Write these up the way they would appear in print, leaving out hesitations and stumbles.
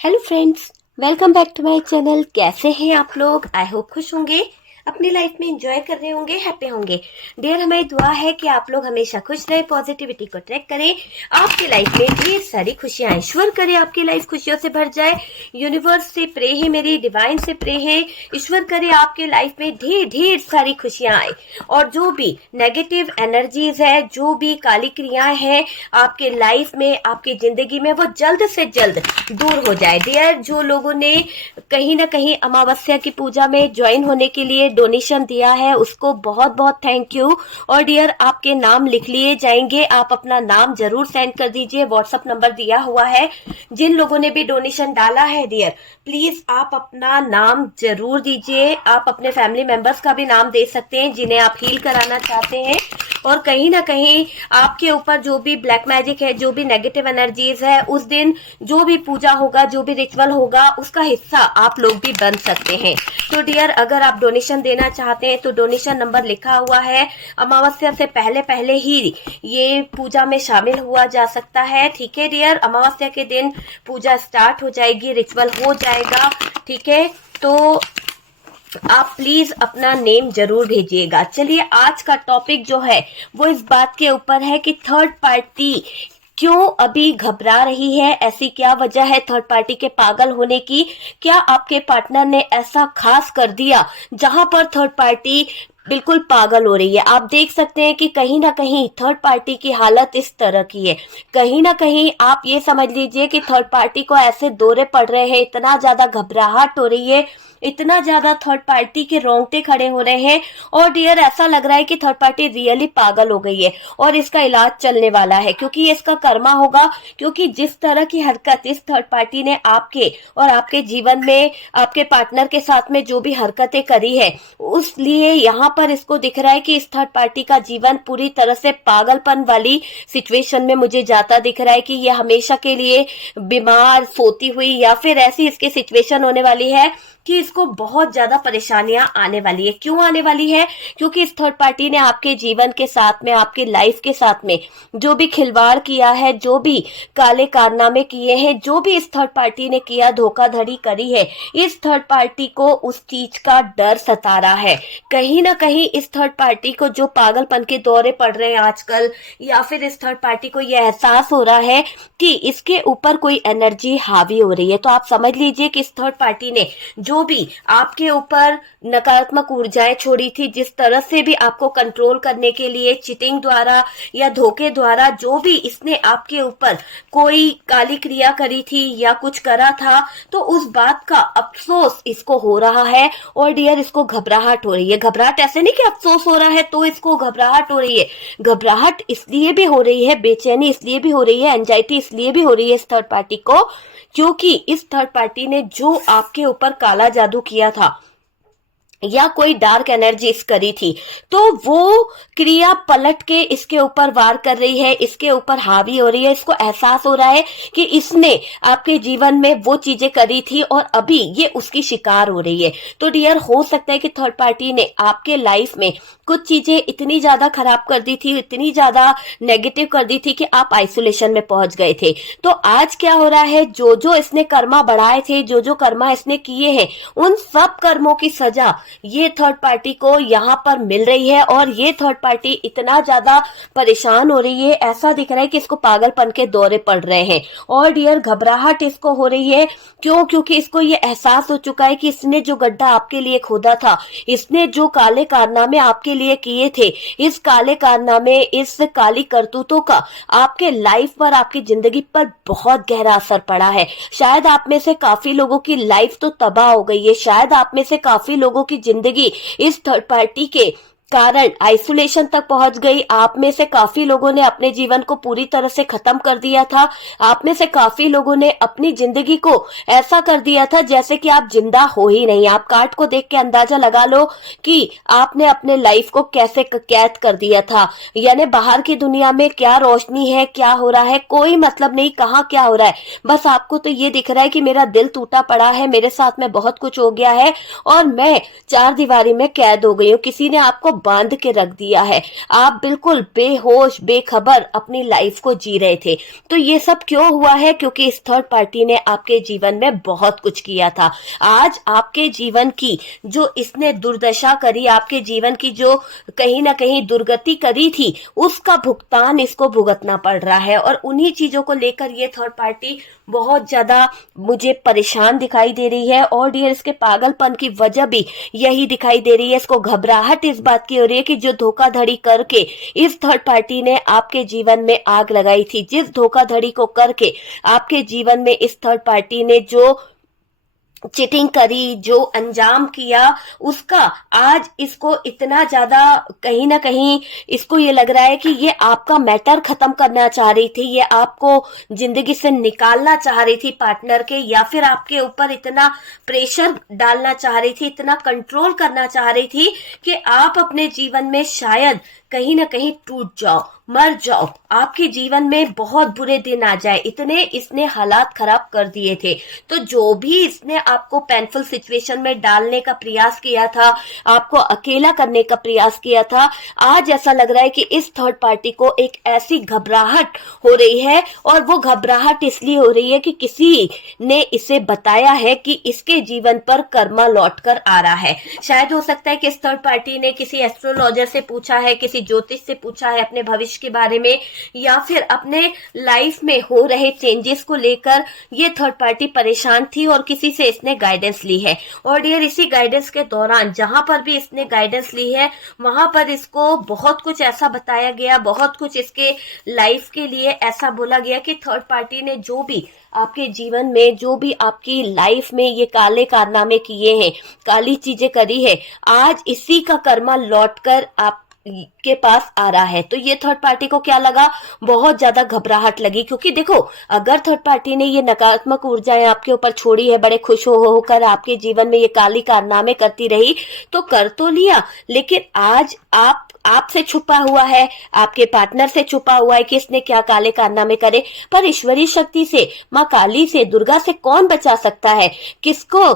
Hello friends, welcome back to my channel. कैसे हैं आप लोग? आई होप खुश होंगे, अपनी लाइफ में एंजॉय कर रहे होंगे, हैप्पी होंगे। डियर, हमारी दुआ है कि आप लोग हमेशा खुश रहे, पॉजिटिविटी को ट्रैक करें, आपकी लाइफ में ढेर सारी खुशियां आए। ईश्वर करे आपकी लाइफ खुशियों से भर जाए। यूनिवर्स से प्रे है, मेरी डिवाइन से प्रे है, ईश्वर करे आपके लाइफ में ढेर ढेर सारी खुशियां आए और जो भी नेगेटिव एनर्जीज है, जो भी काली क्रियाएं हैं आपके लाइफ में, आपकी जिंदगी में, वो जल्द से जल्द दूर हो जाए। डियर, जो लोगों ने कहीं ना कहीं अमावस्या की पूजा में ज्वाइन होने के लिए डोनेशन दिया है, उसको बहुत बहुत थैंक यू। और डियर, आपके नाम लिख लिए जाएंगे, आप अपना नाम जरूर सेंड कर दीजिए। व्हाट्सएप नंबर दिया हुआ है। जिन लोगों ने भी डोनेशन डाला है डियर, प्लीज आप अपना नाम जरूर दीजिए। आप अपने फैमिली मेंबर्स का भी नाम दे सकते हैं जिन्हें आप हील कराना चाहते हैं। और कहीं ना कहीं आपके ऊपर जो भी ब्लैक मैजिक है, जो भी नेगेटिव एनर्जीज है, उस दिन जो भी पूजा होगा, जो भी रिचुअल होगा, उसका हिस्सा आप लोग भी बन सकते हैं। तो डियर, अगर आप डोनेशन देना चाहते हैं तो डोनेशन नंबर लिखा हुआ है। अमावस्या से पहले पहले ही ये पूजा में शामिल हुआ जा सकता है। ठीक है डियर, अमावस्या के दिन पूजा स्टार्ट हो जाएगी, रिचुअल हो जाएगा। ठीक है, तो आप प्लीज अपना नेम जरूर भेजिएगा। चलिए, आज का टॉपिक जो है वो इस बात के ऊपर है कि थर्ड पार्टी क्यों अभी घबरा रही है। ऐसी क्या वजह है थर्ड पार्टी के पागल होने की? क्या आपके पार्टनर ने ऐसा खास कर दिया जहां पर थर्ड पार्टी बिल्कुल पागल हो रही है? आप देख सकते हैं कि कहीं ना कहीं थर्ड पार्टी की हालत इस तरह की है। कहीं ना कहीं आप ये समझ लीजिए कि थर्ड पार्टी को ऐसे दौरे पड़ रहे हैं, इतना ज्यादा घबराहट हो रही है, इतना ज्यादा थर्ड पार्टी के रोंगटे खड़े हो रहे हैं। और डियर, ऐसा लग रहा है कि थर्ड पार्टी रियली पागल हो गई है और इसका इलाज चलने वाला है, क्योंकि ये इसका कर्मा होगा। क्योंकि जिस तरह की हरकत इस थर्ड पार्टी ने आपके और आपके जीवन में, आपके पार्टनर के साथ में जो भी हरकतें करी है, उसलिए यहाँ पर इसको दिख रहा है कि इस थर्ड पार्टी का जीवन पूरी तरह से पागलपन वाली सिचुएशन में मुझे जाता दिख रहा है कि ये हमेशा के लिए बीमार, सोती हुई, या फिर ऐसी इसकी सिचुएशन होने वाली है कि इसको बहुत ज्यादा परेशानियां आने वाली है। क्यों आने वाली है? क्योंकि इस थर्ड पार्टी ने आपके जीवन के साथ में, आपके लाइफ के साथ में जो भी खिलवाड़ किया है, जो भी काले कारनामे किए हैं, जो भी इस थर्ड पार्टी ने किया, धोखाधड़ी करी है, इस थर्ड पार्टी को उस चीज का डर सता रहा है। कहीं ना कहीं इस थर्ड पार्टी को जो पागलपन के दौरे पड़ रहे हैं आजकल, या फिर इस थर्ड पार्टी को यह एहसास हो रहा है कि इसके ऊपर कोई एनर्जी हावी हो रही है। तो आप समझ लीजिए कि इस थर्ड पार्टी ने जो भी आपके ऊपर नकारात्मक ऊर्जाएं छोड़ी थी, जिस तरह से भी आपको कंट्रोल करने के लिए चीटिंग द्वारा या धोखे द्वारा जो भी इसने आपके ऊपर कोई काली क्रिया करी थी या कुछ करा था, तो उस बात का अफसोस इसको हो रहा है। और डियर, इसको घबराहट हो रही है। घबराहट ऐसे नहीं कि अफसोस हो रहा है तो इसको घबराहट हो रही है। घबराहट इसलिए भी हो रही है, बेचैनी इसलिए भी हो रही है, एंजाइटी इसलिए भी हो रही है इस थर्ड पार्टी को, क्योंकि इस थर्ड पार्टी ने जो आपके ऊपर काला जादू किया था या कोई डार्क एनर्जीज करी थी, तो वो क्रिया पलट के इसके ऊपर वार कर रही है, इसके ऊपर हावी हो रही है। इसको एहसास हो रहा है कि इसने आपके जीवन में वो चीजें करी थी और अभी ये उसकी शिकार हो रही है। तो डियर, हो सकता है कि थर्ड पार्टी ने आपके लाइफ में कुछ चीजें इतनी ज्यादा खराब कर दी थी, इतनी ज्यादा नेगेटिव कर दी थी कि आप आइसोलेशन में पहुंच गए थे। तो आज क्या हो रहा है, जो जो इसने कर्मा बढ़ाए थे, जो जो कर्मा इसने किए हैं, उन सब कर्मों की सजा ये थर्ड पार्टी को यहाँ पर मिल रही है। और ये थर्ड पार्टी इतना ज्यादा परेशान हो रही है, ऐसा दिख रहा है कि इसको पागलपन के दौरे पड़ रहे हैं। और डियर, घबराहट इसको हो रही है। क्यों? क्योंकि इसको ये एहसास हो चुका है कि इसने जो गड्ढा आपके लिए खोदा था, इसने जो काले कारनामे आपके लिए किए थे, इस काले कारनामे, इस काली करतूतों का आपके लाइफ पर, आपकी जिंदगी पर बहुत गहरा असर पड़ा है। शायद आप में से काफी लोगों की लाइफ तो तबाह हो गई है, शायद आप में से काफी लोगों की जिंदगी इस थर्ड पार्टी के कारण आइसोलेशन तक पहुंच गई। आप में से काफी लोगों ने अपने जीवन को पूरी तरह से खत्म कर दिया था। आप में से काफी लोगों ने अपनी जिंदगी को ऐसा कर दिया था जैसे कि आप जिंदा हो ही नहीं। आप कार्ड को देख के अंदाजा लगा लो कि आपने अपने लाइफ को कैसे कैद कर दिया था। यानी बाहर की दुनिया में क्या रोशनी है, क्या हो रहा है, कोई मतलब नहीं, कहाँ क्या हो रहा है। बस आपको तो ये दिख रहा है कि मेरा दिल टूटा पड़ा है, मेरे साथ में बहुत कुछ हो गया है और मैं चार दीवारी में कैद हो गई हूँ। किसी ने आपको बांध के रख दिया है। आप बिल्कुल बेहोश बेखबर अपनी लाइफ को जी रहे थे। तो ये सब क्यों हुआ है? क्योंकि इस थर्ड पार्टी ने आपके जीवन में बहुत कुछ किया था। आज आपके जीवन की जो इसने दुर्दशा करी, आपके जीवन की जो कहीं ना कहीं दुर्गति करी थी, उसका भुगतान इसको भुगतना पड़ रहा है। और उन्हीं चीजों को लेकर ये थर्ड पार्टी बहुत ज्यादा मुझे परेशान दिखाई दे रही है। और डियर, इसके पागलपन की वजह भी यही दिखाई दे रही है। इसको घबराहट इस बात की हो रही है कि जो धोखाधड़ी करके इस थर्ड पार्टी ने आपके जीवन में आग लगाई थी, जिस धोखाधड़ी को करके आपके जीवन में इस थर्ड पार्टी ने जो चीटिंग करी, जो अंजाम किया, उसका आज इसको इतना ज्यादा कहीं ना कहीं इसको ये लग रहा है कि ये आपका मैटर खत्म करना चाह रही थी, ये आपको जिंदगी से निकालना चाह रही थी पार्टनर के, या फिर आपके ऊपर इतना प्रेशर डालना चाह रही थी, इतना कंट्रोल करना चाह रही थी कि आप अपने जीवन में शायद कहीं ना कहीं टूट जाओ, मर जाओ, आपके जीवन में बहुत बुरे दिन आ जाए, इतने इसने हालात खराब कर दिए थे। तो जो भी इसने आपको पेनफुल सिचुएशन में डालने का प्रयास किया था, आपको अकेला करने का प्रयास किया था, आज ऐसा लग रहा है कि इस थर्ड पार्टी को एक ऐसी घबराहट हो रही है। और वो घबराहट इसलिए हो रही है कि किसी ने इसे बताया है कि इसके जीवन पर कर्मा लौट कर आ रहा है। शायद हो सकता है कि इस थर्ड पार्टी ने किसी एस्ट्रोलॉजर से पूछा है, किसी ज्योतिष से पूछा है अपने भविष्य के बारे में, या फिर अपने लाइफ में हो रहे चेंजेस को लेकर ये थर्ड पार्टी परेशान थी और किसी से इसने गाइडेंस ली है। और डियर, इसी गाइडेंस के दौरान जहां पर भी इसने गाइडेंस ली है, वहां पर इसको बहुत कुछ ऐसा बताया गया, बहुत कुछ इसके लाइफ के लिए ऐसा बोला गया कि थर्ड पार्टी ने जो भी आपके जीवन में, जो भी आपकी लाइफ में ये काले कारनामे किए हैं, काली चीजें करी है, आज इसी का कर्मा लौटकर आप के पास आ रहा है। तो ये थर्ड पार्टी को क्या लगा? बहुत ज्यादा घबराहट लगी। क्योंकि देखो, अगर थर्ड पार्टी ने ये नकारात्मक ऊर्जाएं आपके ऊपर छोड़ी है, बड़े खुश होकर आपके जीवन में ये काली कारनामे करती रही, तो कर तो लिया, लेकिन आज आपसे छुपा हुआ है, आपके पार्टनर से छुपा हुआ है कि इसने क्या काले कारनामे करे। पर ईश्वरीय शक्ति से, माँ काली से, दुर्गा से कौन बचा सकता है? किसको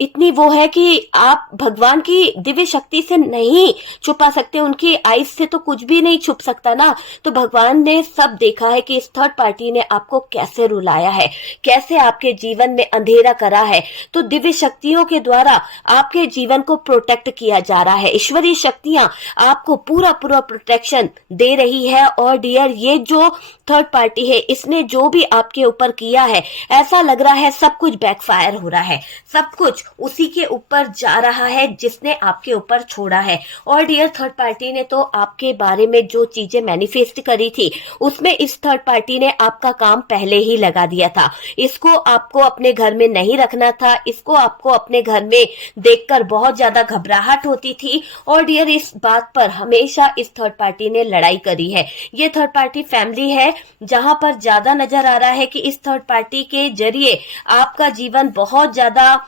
इतनी वो है कि आप भगवान की दिव्य शक्ति से नहीं छुपा सकते, उनकी आईज से तो कुछ भी नहीं छुप सकता ना। तो भगवान ने सब देखा है कि इस थर्ड पार्टी ने आपको कैसे रुलाया है, कैसे आपके जीवन में अंधेरा करा है। तो दिव्य शक्तियों के द्वारा आपके जीवन को प्रोटेक्ट किया जा रहा है। ईश्वरीय शक्तियां आपको पूरा प्रोटेक्शन दे रही है। और डियर, ये जो थर्ड पार्टी है, इसने जो भी आपके ऊपर किया है, ऐसा लग रहा है सब कुछ बैकफायर हो रहा है, सब कुछ उसी के ऊपर जा रहा है जिसने आपके ऊपर छोड़ा है। और डियर, थर्ड पार्टी ने तो आपके बारे में जो चीजें मैनिफेस्ट करी थी, उसमें इस थर्ड पार्टी ने आपका काम पहले ही लगा दिया था। इसको आपको अपने घर में नहीं रखना था, इसको आपको अपने घर में देखकर बहुत ज्यादा घबराहट होती थी। और डियर, इस बात पर हमेशा इस थर्ड पार्टी ने लड़ाई करी है। ये थर्ड पार्टी फैमिली है जहां पर ज्यादा नजर आ रहा है कि इस थर्ड पार्टी के जरिए आपका जीवन बहुत ज्यादा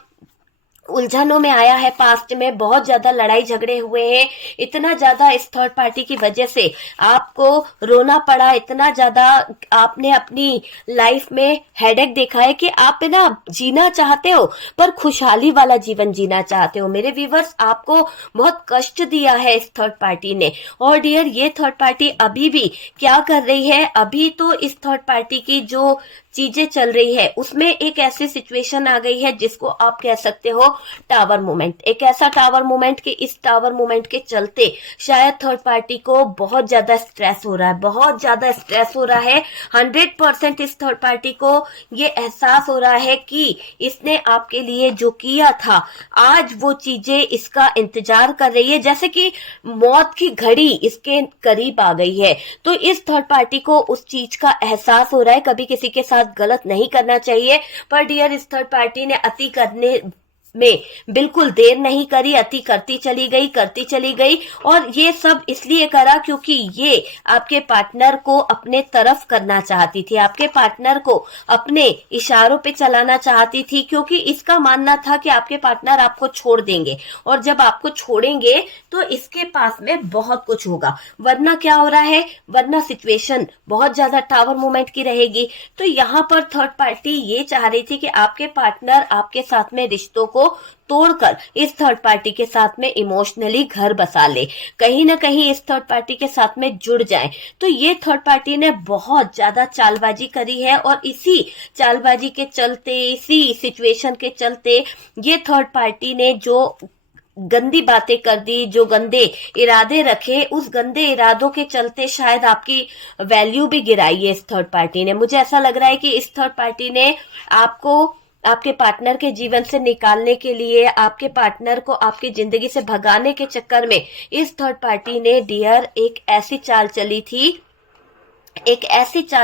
उलझनों में आया है। पास्ट में बहुत ज्यादा लड़ाई झगड़े हुए हैं, इतना ज्यादा इस थर्ड पार्टी की वजह से आपको रोना पड़ा, इतना ज्यादा आपने अपनी लाइफ में हेडेक देखा है कि आप ना जीना चाहते हो पर खुशहाली वाला जीवन जीना चाहते हो। मेरे व्यूवर्स, आपको बहुत कष्ट दिया है इस थर्ड पार्टी ने। और डियर, ये थर्ड पार्टी अभी भी क्या कर रही है? अभी तो इस थर्ड पार्टी की जो चीजें चल रही है, उसमें एक ऐसी सिचुएशन आ गई है जिसको आप कह सकते हो टावर मोमेंट। एक ऐसा टावर मोमेंट कि इस टावर मोमेंट के चलते शायद थर्ड पार्टी को बहुत ज्यादा स्ट्रेस हो रहा है, बहुत ज्यादा स्ट्रेस हो रहा है। 100% इस थर्ड पार्टी को ये एहसास हो रहा है कि इसने आपके लिए जो किया था, आज वो चीजें इसका इंतजार कर रही है, जैसे कि मौत की घड़ी इसके करीब आ गई है। तो इस थर्ड पार्टी को उस चीज का एहसास हो रहा है। कभी किसी के साथ गलत नहीं करना चाहिए, पर डियर, इस थर्ड पार्टी ने अति करने में बिल्कुल देर नहीं करी, अति करती चली गई। और ये सब इसलिए करा क्योंकि ये आपके पार्टनर को अपने तरफ करना चाहती थी, आपके पार्टनर को अपने इशारों पे चलाना चाहती थी, क्योंकि इसका मानना था कि आपके पार्टनर आपको छोड़ देंगे, और जब आपको छोड़ेंगे तो इसके पास में बहुत कुछ होगा। वरना क्या हो रहा है, वरना सिचुएशन बहुत ज्यादा टावर मोमेंट की रहेगी। तो यहाँ पर थर्ड पार्टी ये चाह रही थी कि आपके पार्टनर आपके साथ में रिश्तों को को तोड़कर इस थर्ड पार्टी के साथ में इमोशनली घर बसा ले, कहीं ना कहीं इस थर्ड पार्टी के साथ में जुड़ जाए। तो ये थर्ड पार्टी ने बहुत ज्यादा चालबाजी करी है और इसी चालबाजी के चलते, इसी सिचुएशन के चलते ये थर्ड पार्टी ने जो गंदी बातें कर दी, जो गंदे इरादे रखे, उस गंदे इरादों के चलते शायद आपकी वैल्यू भी गिराई है इस थर्ड पार्टी ने। मुझे ऐसा लग रहा है कि इस थर्ड पार्टी ने आपको आपके पार्टनर के जीवन से निकालने के लिए, आपके पार्टनर को आपकी जिंदगी से भगाने के चक्कर में इस थर्ड पार्टी ने डियर एक ऐसी चाल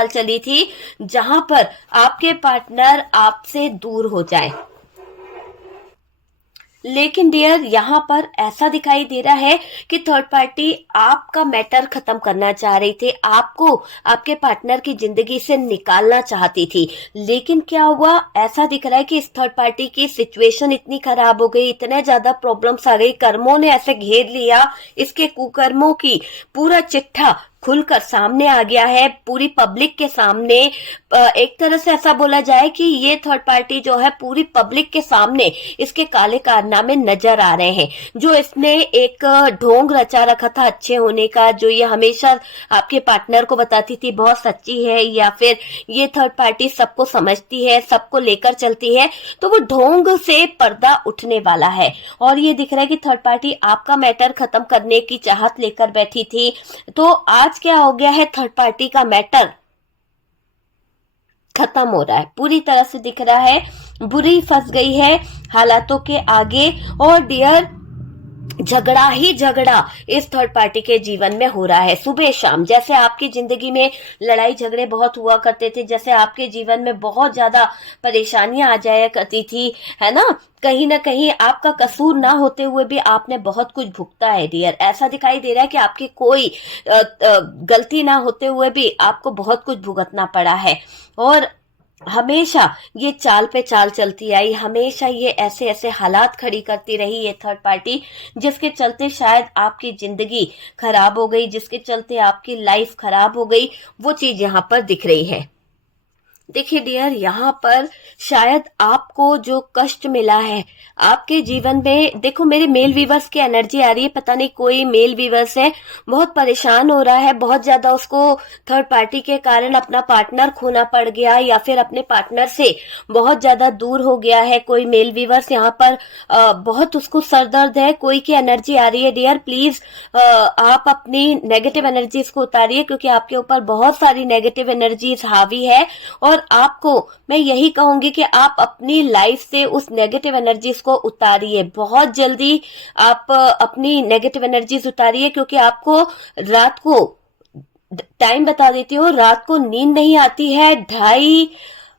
चली थी जहां पर आपके पार्टनर आपसे दूर हो जाए। लेकिन डियर यहाँ पर ऐसा दिखाई दे रहा है कि थर्ड पार्टी आपका मैटर खत्म करना चाह रही थी, आपको आपके पार्टनर की जिंदगी से निकालना चाहती थी। लेकिन क्या हुआ, ऐसा दिख रहा है कि इस थर्ड पार्टी की सिचुएशन इतनी खराब हो गई, इतने ज्यादा प्रॉब्लम्स आ गई, कर्मों ने ऐसे घेर लिया, इसके कुकर्मों की पूरा चिट्ठा खुलकर सामने आ गया है पूरी पब्लिक के सामने। एक तरह से ऐसा बोला जाए कि ये थर्ड पार्टी जो है पूरी पब्लिक के सामने इसके काले कारनामे नजर आ रहे हैं। जो इसने एक ढोंग रचा रखा था अच्छे होने का, जो ये हमेशा आपके पार्टनर को बताती थी बहुत सच्ची है, या फिर ये थर्ड पार्टी सबको समझती है, सबको लेकर चलती है, तो वो ढोंग से पर्दा उठने वाला है। और ये दिख रहा है कि थर्ड पार्टी आपका मैटर खत्म करने की चाहत लेकर बैठी थी। तो आज क्या हो गया है, थर्ड पार्टी का मैटर खत्म हो रहा है, पूरी तरह से दिख रहा है बुरी फंस गई है हालातों के आगे। और डियर झगड़ा ही झगड़ा इस थर्ड पार्टी के जीवन में हो रहा है सुबह शाम। जैसे आपकी जिंदगी में लड़ाई झगड़े बहुत हुआ करते थे, जैसे आपके जीवन में बहुत ज्यादा परेशानियां आ जाया करती थी, है ना, कहीं ना कहीं आपका कसूर ना होते हुए भी आपने बहुत कुछ भुगता है डियर। ऐसा दिखाई दे रहा है कि आपकी कोई गलती ना होते हुए भी आपको बहुत कुछ भुगतना पड़ा है। और हमेशा ये चाल पे चाल चलती आई, हमेशा ये ऐसे ऐसे हालात खड़ी करती रही ये थर्ड पार्टी, जिसके चलते शायद आपकी जिंदगी खराब हो गई, जिसके चलते आपकी लाइफ खराब हो गई, वो चीज यहाँ पर दिख रही है। देखिए डियर, यहाँ पर शायद आपको जो कष्ट मिला है आपके जीवन में, देखो मेरे मेल वीवर्स की एनर्जी आ रही है, पता नहीं कोई मेल वीवर्स है बहुत परेशान हो रहा है, बहुत ज्यादा उसको थर्ड पार्टी के कारण अपना पार्टनर खोना पड़ गया, या फिर अपने पार्टनर से बहुत ज्यादा दूर हो गया है। कोई मेल वीवर्स यहाँ पर बहुत उसको सरदर्द है, कोई की एनर्जी आ रही है डियर। प्लीज आप अपनी नेगेटिव एनर्जीज को उतारिए, क्योंकि आपके ऊपर बहुत सारी नेगेटिव एनर्जीज हावी है। और आपको मैं यही कहूंगी कि आप अपनी लाइफ से उस नेगेटिव एनर्जीज को उतारिए, बहुत जल्दी आप अपनी नेगेटिव एनर्जीज उतारिए, क्योंकि आपको रात को टाइम बता देती हूँ, रात को नींद नहीं आती है,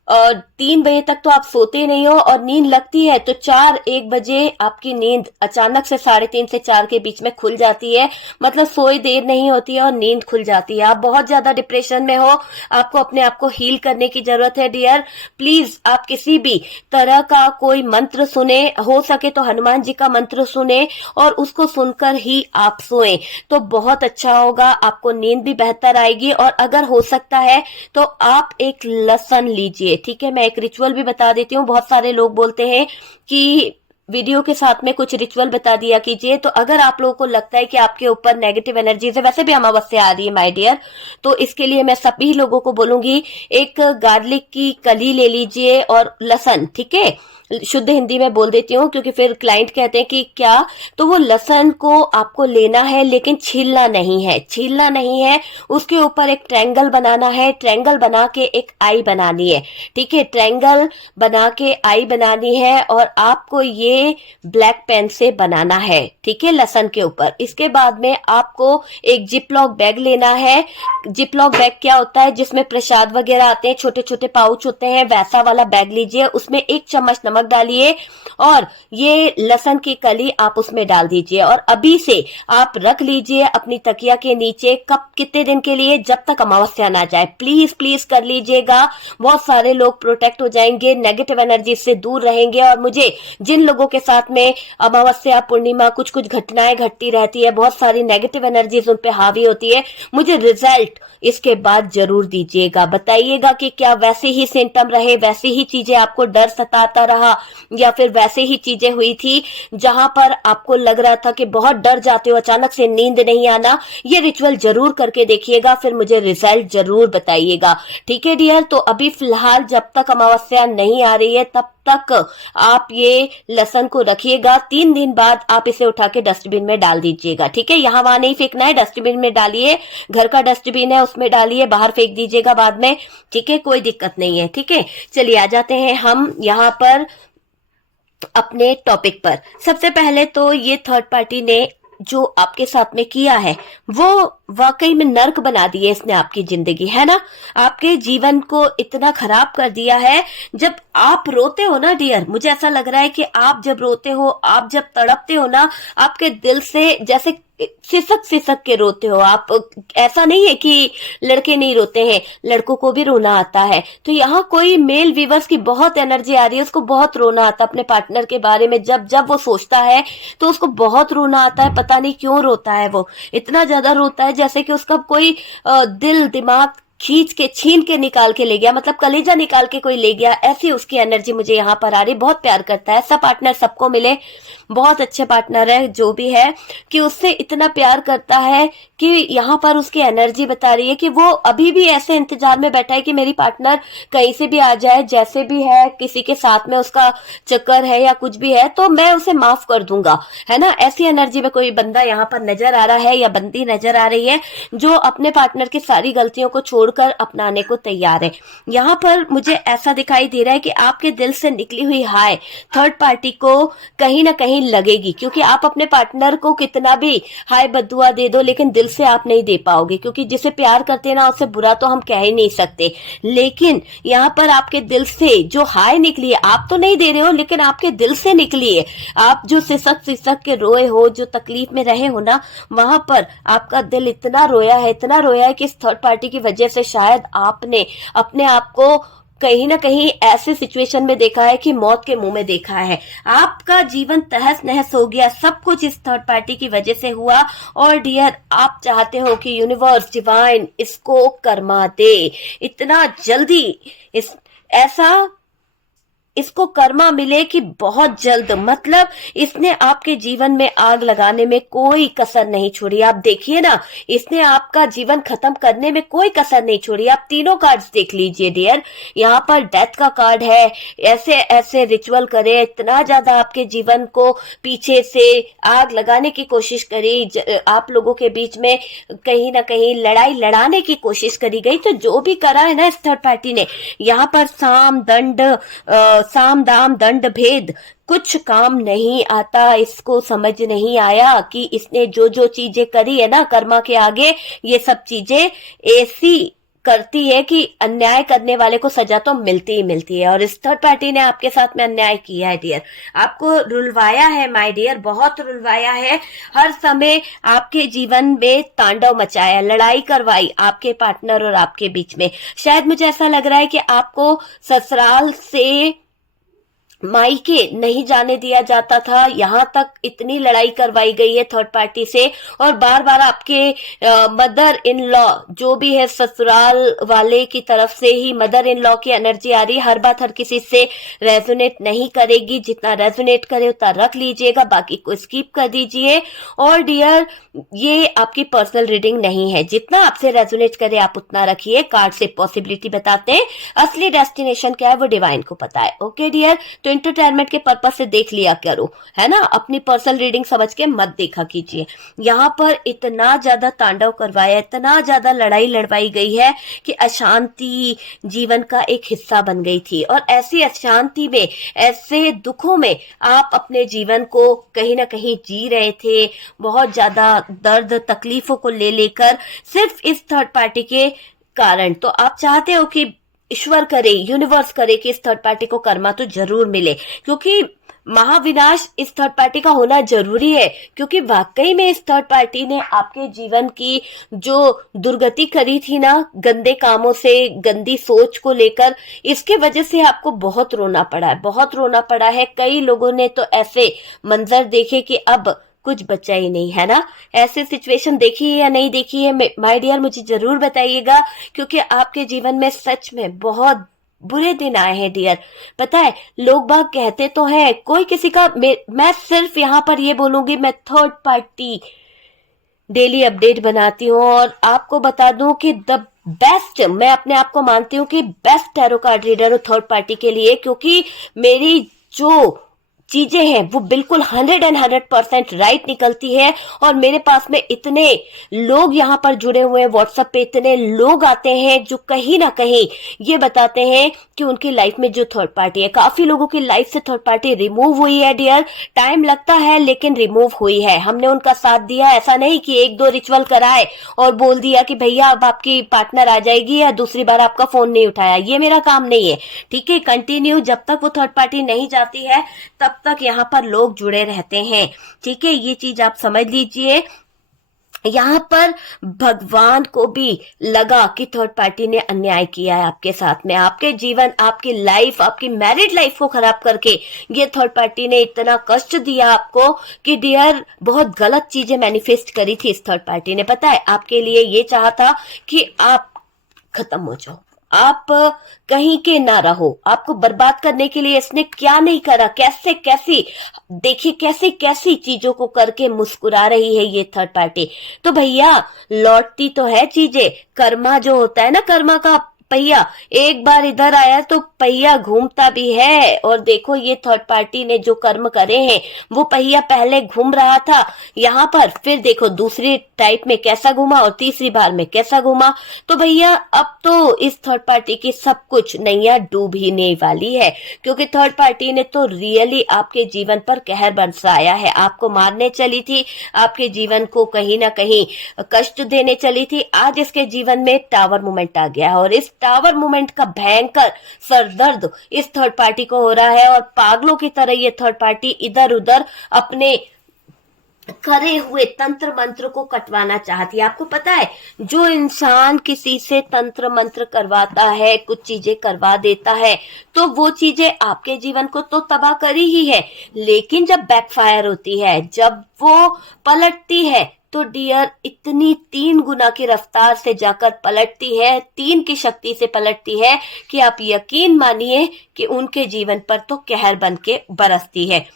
2:30-3 बजे तक तो आप सोते नहीं हो, और नींद लगती है तो 4-1 बजे आपकी नींद अचानक से 3:30 से 4 के बीच में खुल जाती है। मतलब सोई देर नहीं होती है और नींद खुल जाती है। आप बहुत ज्यादा डिप्रेशन में हो, आपको अपने आप को हील करने की जरूरत है डियर। प्लीज आप किसी भी तरह का कोई मंत्र सुने, हो सके तो हनुमान जी का मंत्र सुने, और उसको सुनकर ही आप सोएं तो बहुत अच्छा होगा, आपको नींद भी बेहतर आएगी। और अगर हो सकता है तो आप एक लहसुन लीजिए, ठीक है। मैं एक रिचुअल भी बता देती हूँ, बहुत सारे लोग बोलते हैं कि वीडियो के साथ में कुछ रिचुअल बता दिया कीजिए। तो अगर आप लोगों को लगता है कि आपके ऊपर नेगेटिव एनर्जीज है, वैसे भी अमावस्या आ रही है माय डियर, तो इसके लिए मैं सभी लोगों को बोलूंगी एक गार्लिक की कली ले लीजिए और लहसुन, ठीक है, शुद्ध हिंदी में बोल देती हूँ क्योंकि फिर क्लाइंट कहते हैं कि क्या, तो वो लहसुन को आपको लेना है लेकिन छीलना नहीं है, उसके ऊपर एक ट्रायंगल बनाना है, ट्रायंगल बना के एक आई बनानी है, ठीक है, ट्रायंगल बना के आई बनानी है, और आपको ये ब्लैक पेन से बनाना है, ठीक है, लहसुन के ऊपर। इसके बाद में आपको एक जिपलॉक बैग लेना है। जिपलॉक बैग क्या होता है, जिसमें प्रसाद वगैरह आते हैं, छोटे छोटे पाउच होते हैं, वैसा वाला बैग लीजिए, उसमें 1 चम्मच नमक डालिए और ये लहसुन की कली आप उसमें डाल दीजिए, और अभी से आप रख लीजिए अपनी तकिया के नीचे। कब, कितने दिन के लिए, जब तक अमावस्या ना जाए। प्लीज प्लीज कर लीजिएगा, बहुत सारे लोग प्रोटेक्ट हो जाएंगे, नेगेटिव एनर्जी से दूर रहेंगे। और मुझे जिन लोगों लोगों के साथ में अमावस्या पूर्णिमा कुछ कुछ घटनाएं घटती रहती है, बहुत सारी नेगेटिव एनर्जीज उन पे हावी होती है। मुझे रिजल्ट इसके बाद जरूर दीजिएगा, बताइएगा कि क्या वैसे ही सिम्टम रहे, वैसे ही चीजें आपको डर सताता रहा, या फिर वैसे ही चीजें हुई थी जहां पर आपको लग रहा था कि बहुत डर जाते हो, अचानक से नींद नहीं आना। ये रिचुअल जरूर करके देखिएगा, फिर मुझे रिजल्ट जरूर बताइएगा। ठीक है डियर, तो अभी फिलहाल जब तक अमावस्या नहीं आ रही है तब तक आप ये लहसुन को रखिएगा। 3 दिन बाद आप इसे उठा के डस्टबिन में डाल दीजिएगा। ठीक है, यहाँ वहां नहीं फेंकना है, डस्टबिन में डालिए, घर का डस्टबिन है उसमें डालिए, बाहर फेंक दीजिएगा बाद में। ठीक है, कोई दिक्कत नहीं है। ठीक है, चलिए आ जाते हैं हम यहाँ पर अपने टॉपिक पर। सबसे पहले तो ये थर्ड पार्टी ने जो आपके साथ में किया है वो वाकई में नर्क बना दिया इसने आपकी जिंदगी, है ना। आपके जीवन को इतना खराब कर दिया है। जब आप रोते हो ना डियर, मुझे ऐसा लग रहा है कि आप जब रोते हो, आप जब तड़पते हो ना, आपके दिल से जैसे सिसक सिसक के रोते हो आप। ऐसा नहीं है कि लड़के नहीं रोते हैं, लड़कों को भी रोना आता है। तो यहाँ कोई मेल व्यूअर्स की बहुत एनर्जी आ रही है, उसको बहुत रोना आता है अपने पार्टनर के बारे में। जब जब वो सोचता है तो उसको बहुत रोना आता है। पता नहीं क्यों रोता है, वो इतना ज्यादा रोता है जैसे कि उसका कोई दिल दिमाग खींच के छीन के निकाल के ले गया, मतलब कलेजा निकाल के कोई ले गया। ऐसी उसकी एनर्जी मुझे यहाँ पर आ रही। बहुत प्यार करता है। सब पार्टनर सबको मिले, बहुत अच्छे पार्टनर है जो भी है, कि उससे इतना प्यार करता है कि यहाँ पर उसकी एनर्जी बता रही है कि वो अभी भी ऐसे इंतजार में बैठा है कि मेरी पार्टनर कहीं से भी आ जाए, जैसे भी है, किसी के साथ में उसका चक्कर है या कुछ भी है तो मैं उसे माफ कर दूंगा, है ना। ऐसी एनर्जी में कोई बंदा यहाँ पर नजर आ रहा है या बंदी नजर आ रही है जो अपने पार्टनर की सारी गलतियों को छोड़कर अपनाने को तैयार है। यहाँ पर मुझे ऐसा दिखाई दे रहा है कि आपके दिल से निकली हुई हाय थर्ड पार्टी को कहीं ना कहीं लगेगी, क्योंकि आप अपने पार्टनर को कितना भी हाय बद्दुआ दे दो लेकिन दिल से आप नहीं दे पाओगे, क्योंकि जिसे प्यार करते हैं ना उससे बुरा तो हम कह ही नहीं सकते। लेकिन यहाँ पर आपके दिल से जो हाय निकली है, आप तो नहीं दे रहे हो लेकिन आपके दिल से निकली है। आप जो सिसक सिसक के रोए हो, जो तकलीफ में रहे हो ना, वहां पर आपका दिल इतना रोया है, इतना रोया है कि इस थर्ड पार्टी की वजह से शायद आपने अपने आप को कहीं ना कहीं ऐसे सिचुएशन में देखा है कि मौत के मुंह में देखा है। आपका जीवन तहस नहस हो गया, सब कुछ इस थर्ड पार्टी की वजह से हुआ। और डियर, आप चाहते हो कि यूनिवर्स डिवाइन इसको कर्मा दे इतना जल्दी, इसको कर्मा मिले कि बहुत जल्द, मतलब इसने आपके जीवन में आग लगाने में कोई कसर नहीं छोड़ी। आप देखिए ना, इसने आपका जीवन खत्म करने में कोई कसर नहीं छोड़ी। आप तीनों कार्ड्स देख लीजिए डियर, यहाँ पर डेथ का कार्ड है। ऐसे ऐसे रिचुअल करे, इतना ज्यादा आपके जीवन को पीछे से आग लगाने की कोशिश करी, आप लोगों के बीच में कहीं ना कहीं लड़ाई लड़ाने की कोशिश करी गई। तो जो भी करा है ना इस थर्ड पार्टी ने, यहाँ पर साम दाम दंड भेद कुछ काम नहीं आता। इसको समझ नहीं आया कि इसने जो जो चीजें करी है ना कर्मा के आगे, ये सब चीजें ऐसी करती है कि अन्याय करने वाले को सजा तो मिलती ही मिलती है। और इस थर्ड पार्टी ने आपके साथ में अन्याय किया है डियर, आपको रुलवाया है माय डियर, बहुत रुलवाया है। हर समय आपके जीवन में तांडव मचाया, लड़ाई करवाई आपके पार्टनर और आपके बीच में। शायद मुझे ऐसा लग रहा है कि आपको ससुराल से मायके नहीं जाने दिया जाता था, यहाँ तक इतनी लड़ाई करवाई गई है थर्ड पार्टी से। और बार बार आपके मदर इन लॉ जो भी है ससुराल वाले की तरफ से ही मदर इन लॉ की एनर्जी आ रही है। हर बात हर किसी से रेजोनेट नहीं करेगी, जितना रेजोनेट करे उतना रख लीजिएगा, बाकी को स्किप कर दीजिए। और डियर, ये आपकी पर्सनल रीडिंग नहीं है, जितना आपसे रेजोनेट करे आप उतना रखिए। कार्ड से पॉसिबिलिटी बताते हैं, असली डेस्टिनेशन क्या है वो डिवाइन को पता है। ओके डियर, तो एंटरटेनमेंट के पर्पज से देख लिया करो, है ना, अपनी पर्सनल रीडिंग समझ के मत देखा कीजिए। यहाँ पर इतना ज्यादा तांडव करवाया, इतना ज्यादा लड़ाई लड़वाई गई है कि अशांति जीवन का एक हिस्सा बन गई थी। और ऐसी अशांति में, ऐसे दुखों में आप अपने जीवन को कहीं ना कहीं जी रहे थे, बहुत ज्यादा दर्द तकलीफों को ले लेकर, सिर्फ इस थर्ड पार्टी के कारण। तो आप चाहते हो कि ईश्वर करे, यूनिवर्स करे कि इस थर्ड पार्टी को कर्मा तो जरूर मिले, क्योंकि महाविनाश इस थर्ड पार्टी का होना जरूरी है, क्योंकि वाकई में इस थर्ड पार्टी ने आपके जीवन की जो दुर्गति करी थी ना, गंदे कामों से, गंदी सोच को लेकर, इसके वजह से आपको बहुत रोना पड़ा है, बहुत रोना पड़ा है। कई लोगों ने तो ऐसे मंजर देखे कि अब कुछ बचा ही नहीं, है ना। ऐसे सिचुएशन देखी है या नहीं देखी है, माय डियर मुझे जरूर बताइएगा, क्योंकि आपके जीवन में सच में बहुत बुरे दिन आए हैं डियर। पता है, लोग बाग कहते तो हैं, कोई किसी का, मैं सिर्फ यहाँ पर ये बोलूंगी, मैं थर्ड पार्टी डेली अपडेट बनाती हूँ और आपको बता दूं कि द बेस्ट, मैं अपने आप को मानती हूँ कि बेस्ट टैरो कार्ड रीडर हूँ थर्ड पार्टी के लिए, क्योंकि मेरी जो चीजें हैं वो बिल्कुल 100% राइट निकलती है। और मेरे पास में इतने लोग यहाँ पर जुड़े हुए हैं, व्हाट्सएप पे इतने लोग आते हैं जो कहीं ना कहीं ये बताते हैं कि उनकी लाइफ में जो थर्ड पार्टी है, काफी लोगों की लाइफ से थर्ड पार्टी रिमूव हुई है डियर। टाइम लगता है लेकिन रिमूव हुई है, हमने उनका साथ दिया। ऐसा नहीं कि एक दो रिचुअल कराए और बोल दिया कि भैया अब आपकी पार्टनर आ जाएगी या दूसरी बार आपका फोन नहीं उठाया, ये मेरा काम नहीं है। ठीक है, कंटिन्यू, जब तक वो थर्ड पार्टी नहीं जाती है तब तक यहाँ पर लोग जुड़े रहते हैं। ठीक है, ये चीज आप समझ लीजिए। यहाँ पर भगवान को भी लगा कि थर्ड पार्टी ने अन्याय किया है आपके साथ में, आपके जीवन, आपकी लाइफ, आपकी मैरिड लाइफ को खराब करके ये थर्ड पार्टी ने इतना कष्ट दिया आपको कि डियर बहुत गलत चीजें मैनिफेस्ट करी थी इस थर्ड पार्टी ने। पता है, आपके लिए ये चाहा था कि आप खत्म हो जाओ, आप कहीं के ना रहो, आपको बर्बाद करने के लिए इसने क्या नहीं करा, कैसे कैसी, देखिए कैसी कैसी चीजों को करके मुस्कुरा रही है ये थर्ड पार्टी। तो भैया लौटती तो है चीजें, कर्मा जो होता है ना, कर्मा का पहिया एक बार इधर आया तो पहिया घूमता भी है। और देखो ये थर्ड पार्टी ने जो कर्म करे हैं, वो पहिया पहले घूम रहा था यहाँ पर, फिर देखो दूसरी टाइप में कैसा घूमा और तीसरी बार में कैसा घूमा। तो भैया अब तो इस थर्ड पार्टी की सब कुछ नैया डूब ही नहीं वाली है, क्योंकि थर्ड पार्टी ने तो रियली आपके जीवन पर कहर बरसाया है, आपको मारने चली थी, आपके जीवन को कहीं ना कहीं कष्ट देने चली थी। आज इसके जीवन में टावर मूवमेंट आ गया है और इस टावर मूवमेंट का भयंकर सरदर्द इस थर्ड पार्टी को हो रहा है और पागलों की तरह ये थर्ड पार्टी इधर उधर अपने करे हुए तंत्र मंत्र को कटवाना चाहती है। आपको पता है, जो इंसान किसी से तंत्र मंत्र करवाता है, कुछ चीजें करवा देता है, तो वो चीजें आपके जीवन को तो तबाह करी ही है, लेकिन जब बैकफायर होती है, जब वो पलटती है, तो डियर इतनी 3 गुना की रफ्तार से जाकर पलटती है, 3 की शक्ति से पलटती है कि आप यकीन मानिए कि उनके जीवन पर तो कहर बन के बरसती है।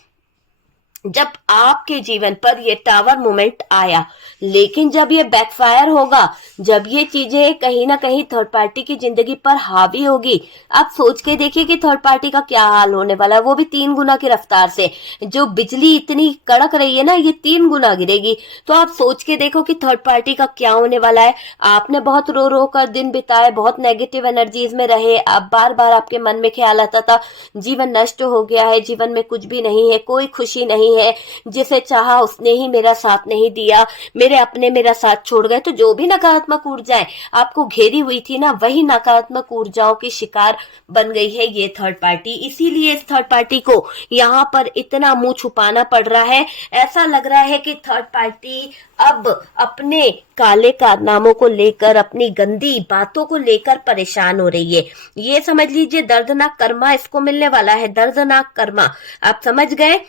जब आपके जीवन पर ये टावर मूवमेंट आया, लेकिन जब ये बैकफायर होगा, जब ये चीजें कहीं ना कहीं थर्ड पार्टी की जिंदगी पर हावी होगी, आप सोच के देखिए कि थर्ड पार्टी का क्या हाल होने वाला है, वो भी 3 गुना की रफ्तार से। जो बिजली इतनी कड़क रही है ना, ये 3 गुना गिरेगी। तो आप सोच के देखो कि थर्ड पार्टी का क्या होने वाला है। आपने बहुत रो रो कर दिन बिताए, बहुत नेगेटिव एनर्जीज में रहे, आप बार बार आपके मन में ख्याल आता था जीवन नष्ट हो गया है, जीवन में कुछ भी नहीं है, कोई खुशी नहीं है, जिसे चाहा उसने ही मेरा साथ नहीं दिया, मेरे अपने मेरा साथ छोड़ गए। तो जो भी नकारात्मक ऊर्जाएं आपको घेरी हुई थी ना, वही नकारात्मक ऊर्जाओं की शिकार बन गई है ये थर्ड पार्टी। इसीलिए इस थर्ड पार्टी को यहाँ पर इतना मुंह छुपाना पड़ रहा है। ऐसा लग रहा है कि थर्ड पार्टी अब अपने काले कारनामों को लेकर, अपनी गंदी बातों को लेकर परेशान हो रही है। ये समझ लीजिए दर्दनाक कर्मा इसको मिलने वाला है, दर्दनाक कर्मा। आप समझ गए।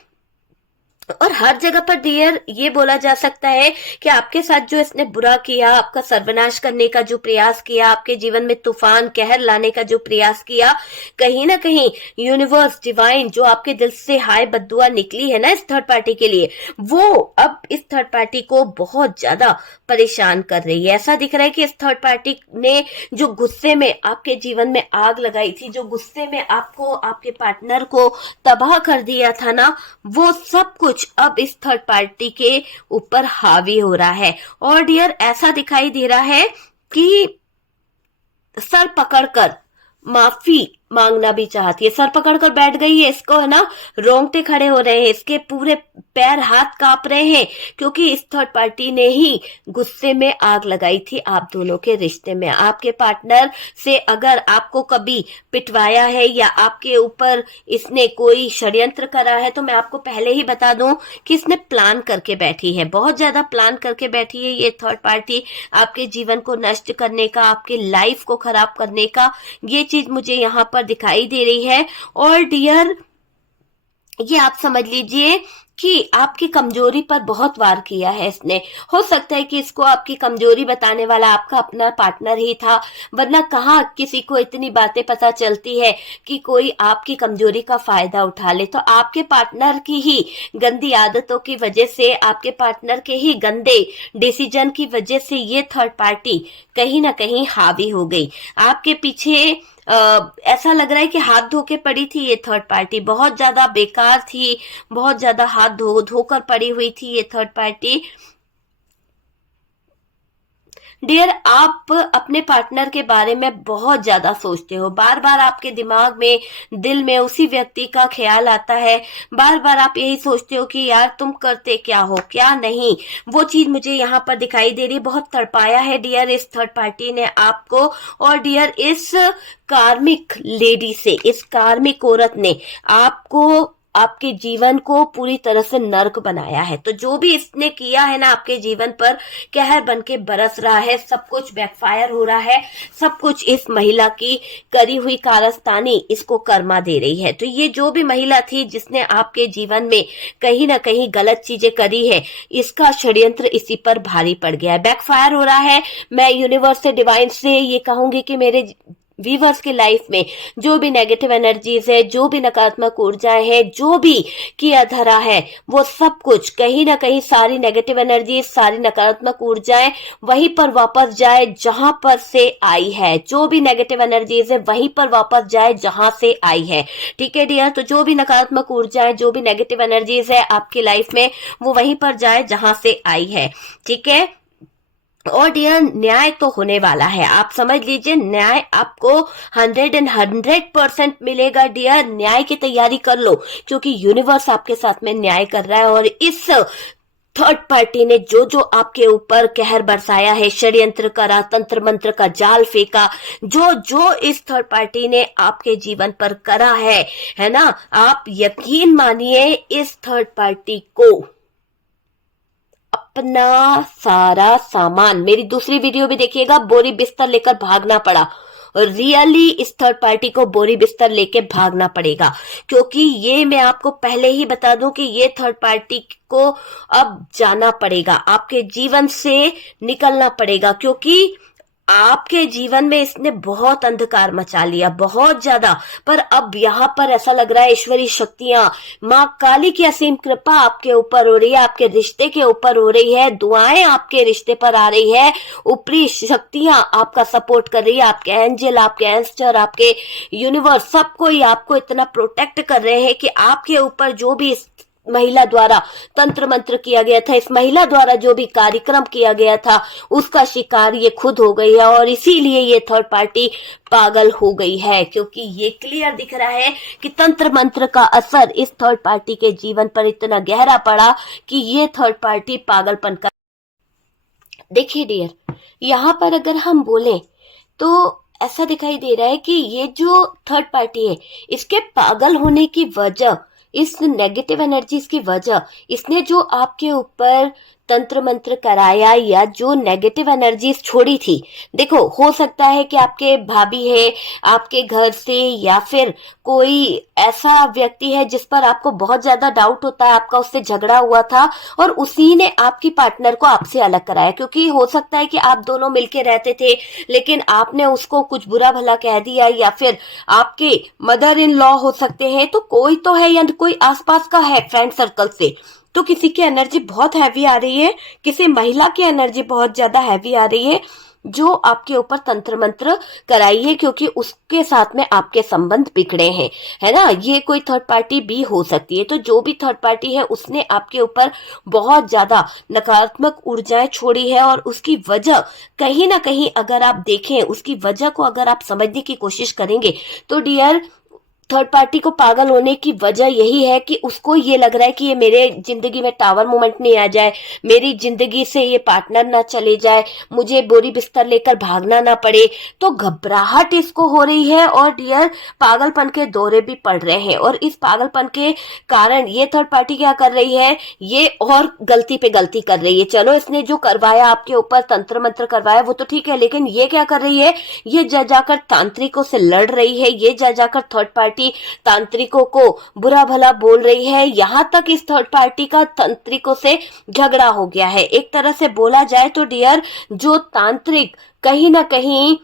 और हर जगह पर डियर ये बोला जा सकता है कि आपके साथ जो इसने बुरा किया, आपका सर्वनाश करने का जो प्रयास किया, आपके जीवन में तूफान कहर लाने का जो प्रयास किया, कहीं ना कहीं यूनिवर्स डिवाइन जो आपके दिल से हाय बद्दुआ निकली है ना इस थर्ड पार्टी के लिए, वो अब इस थर्ड पार्टी को बहुत ज्यादा परेशान कर रही है। ऐसा दिख रहा है कि इस थर्ड पार्टी ने जो गुस्से में आपके जीवन में आग लगाई थी, जो गुस्से में आपको, आपके पार्टनर को तबाह कर दिया था ना, वो सब कुछ अब इस थर्ड पार्टी के ऊपर हावी हो रहा है। और डियर ऐसा दिखाई दे रहा है कि सर पकड़कर माफी मांगना भी चाहती है, सर पकड़ कर बैठ गई है, इसको है ना रोंगटे खड़े हो रहे हैं, इसके पूरे पैर हाथ कांप रहे हैं, क्योंकि इस थर्ड पार्टी ने ही गुस्से में आग लगाई थी आप दोनों के रिश्ते में। आपके पार्टनर से अगर आपको कभी पिटवाया है या आपके ऊपर इसने कोई षड्यंत्र करा है, तो मैं आपको पहले ही बता दूं कि इसने प्लान करके बैठी है, बहुत ज्यादा प्लान करके बैठी है ये थर्ड पार्टी, आपके जीवन को नष्ट करने का, आपके लाइफ को खराब करने का, ये चीज मुझे यहाँ पर दिखाई दे रही है। और डियर, ये आप समझ लीजिए कि आपकी कमजोरी पर बहुत वार किया है इसने। हो सकता है कि इसको आपकी कमजोरी बताने वाला आपका अपना पार्टनर ही था, वरना कहाँ किसी को इतनी बातें पता चलती है कि कोई आपकी कमजोरी का फायदा उठा ले। तो आपके पार्टनर की ही गंदी आदतों की वजह से, आपके पार्टनर के ही गंदे डिसीजन की वजह से ये थर्ड पार्टी कहीं ना कहीं हावी हो गई आपके पीछे। ऐसा लग रहा है कि हाथ धो के पड़ी थी ये थर्ड पार्टी, बहुत ज्यादा बेकार थी, बहुत ज्यादा हाथ धोकर पड़ी हुई थी ये थर्ड पार्टी। डियर, आप अपने पार्टनर के बारे में बहुत ज्यादा सोचते हो, बार बार आपके दिमाग में, दिल में उसी व्यक्ति का ख्याल आता है, बार बार आप यही सोचते हो कि यार तुम करते क्या हो क्या नहीं। वो चीज मुझे यहाँ पर दिखाई दे रही है, बहुत तड़पाया है डियर इस थर्ड पार्टी ने आपको। और डियर, इस कार्मिक लेडी से, इस कार्मिक औरत ने आपको, आपके जीवन को पूरी तरह से नर्क बनाया है। तो जो भी इसने किया है ना आपके जीवन पर, कहर बन के बरस रहा है, सब कुछ बैकफायर हो रहा है, सब कुछ इस महिला की करी हुई कारस्तानी इसको कर्मा दे रही है। तो ये जो भी महिला थी जिसने आपके जीवन में कहीं ना कहीं गलत चीजें करी है, इसका षड्यंत्र इसी पर भारी पड़ गया है, बैकफायर हो रहा है। मैं यूनिवर्स से, डिवाइन से ये कहूंगी कि मेरे वीवर्स की लाइफ में जो भी नेगेटिव एनर्जीज है, जो भी नकारात्मक ऊर्जाएं है, जो भी किया धरा है, वो सब कुछ कहीं ना कहीं, सारी नेगेटिव एनर्जीज, सारी नकारात्मक ऊर्जाएं वहीं पर वापस जाए जहां पर से आई है। जो भी नेगेटिव एनर्जीज है वहीं पर वापस जाए जहां से आई है। ठीक है डियर, तो जो भी नकारात्मक ऊर्जाएं, जो भी नेगेटिव एनर्जीज है आपकी लाइफ में, वो वहीं पर जाए जहां से आई है। ठीक है। और डियर, न्याय तो होने वाला है, आप समझ लीजिए, न्याय आपको 100% मिलेगा डियर। न्याय की तैयारी कर लो, क्योंकि यूनिवर्स आपके साथ में न्याय कर रहा है। और इस थर्ड पार्टी ने जो जो आपके ऊपर कहर बरसाया है, षड्यंत्र करा, तंत्र मंत्र का जाल फेंका, जो जो इस थर्ड पार्टी ने आपके जीवन पर करा है ना, आप यकीन मानिए इस थर्ड पार्टी को अपना सारा सामान, मेरी दूसरी वीडियो भी देखिएगा, बोरी बिस्तर लेकर भागना पड़ा। रियली इस थर्ड पार्टी को बोरी बिस्तर लेके भागना पड़ेगा, क्योंकि ये मैं आपको पहले ही बता दूं कि ये थर्ड पार्टी को अब जाना पड़ेगा, आपके जीवन से निकलना पड़ेगा, क्योंकि आपके जीवन में इसने बहुत अंधकार मचा लिया, बहुत ज्यादा। पर अब यहाँ पर ऐसा लग रहा है ईश्वरीय शक्तियां, माँ काली की असीम कृपा आपके ऊपर हो रही है, आपके रिश्ते के ऊपर हो रही है, दुआएं आपके रिश्ते पर आ रही है, ऊपरी शक्तियां आपका सपोर्ट कर रही है, आपके एंजल, आपके एंस्टर, आपके यूनिवर्स, सब कोई आपको इतना प्रोटेक्ट कर रहे हैं कि आपके ऊपर जो भी महिला द्वारा तंत्र मंत्र किया गया था, इस महिला द्वारा जो भी कार्यक्रम किया गया था, उसका शिकार ये खुद हो गई है। और इसीलिए ये थर्ड पार्टी पागल हो गई है, क्योंकि ये क्लियर दिख रहा है कि तंत्र मंत्र का असर इस थर्ड पार्टी के जीवन पर इतना गहरा पड़ा कि ये थर्ड पार्टी पागलपन का। देखिए डियर, यहाँ पर अगर हम बोलें तो ऐसा दिखाई दे रहा है कि ये जो थर्ड पार्टी है, इसके पागल होने की वजह, इस नेगेटिव एनर्जीज की वजह, इसने जो आपके ऊपर तंत्र मंत्र कराया या जो नेगेटिव एनर्जीज छोड़ी थी, देखो हो सकता है कि आपके भाभी है आपके घर से, या फिर कोई ऐसा व्यक्ति है जिस पर आपको बहुत ज्यादा डाउट होता है, आपका उससे झगड़ा हुआ था और उसी ने आपकी पार्टनर को आपसे अलग कराया। क्योंकि हो सकता है कि आप दोनों मिलके रहते थे, लेकिन आपने उसको कुछ बुरा भला कह दिया, या फिर आपके मदर इन लॉ हो सकते हैं, तो कोई तो है या कोई आसपास का है फ्रेंड सर्कल से, तो किसी की एनर्जी बहुत हैवी आ रही है, किसी महिला की एनर्जी बहुत ज्यादा हैवी आ रही है। जो आपके ऊपर तंत्र मंत्र कराई है, क्योंकि उसके साथ में आपके संबंध बिगड़े हैं, है ना। ये कोई थर्ड पार्टी भी हो सकती है। तो जो भी थर्ड पार्टी है उसने आपके ऊपर बहुत ज्यादा नकारात्मक ऊर्जाएं छोड़ी है, और उसकी वजह कहीं ना कहीं अगर आप देखें, उसकी वजह को अगर आप समझने की कोशिश करेंगे तो डियर, थर्ड पार्टी को पागल होने की वजह यही है कि उसको ये लग रहा है कि ये मेरे जिंदगी में टावर मोमेंट नहीं आ जाए, मेरी जिंदगी से ये पार्टनर ना चले जाए, मुझे बोरी बिस्तर लेकर भागना ना पड़े। तो घबराहट इसको हो रही है, और डियर पागलपन के दौरे भी पड़ रहे हैं। और इस पागलपन के कारण ये थर्ड पार्टी क्या कर रही है, ये और गलती पे गलती कर रही है। चलो, इसने जो करवाया आपके ऊपर, तंत्र मंत्र करवाया, वो तो ठीक है, लेकिन ये क्या कर रही है, ये जा जाकर तांत्रिकों से लड़ रही है, ये जा जाकर थर्ड पार्टी तांत्रिकों को बुरा भला बोल रही है। यहां तक इस थर्ड पार्टी का तांत्रिकों से झगड़ा हो गया है। एक तरह से बोला जाए तो डियर, जो तांत्रिक कहीं ना कहीं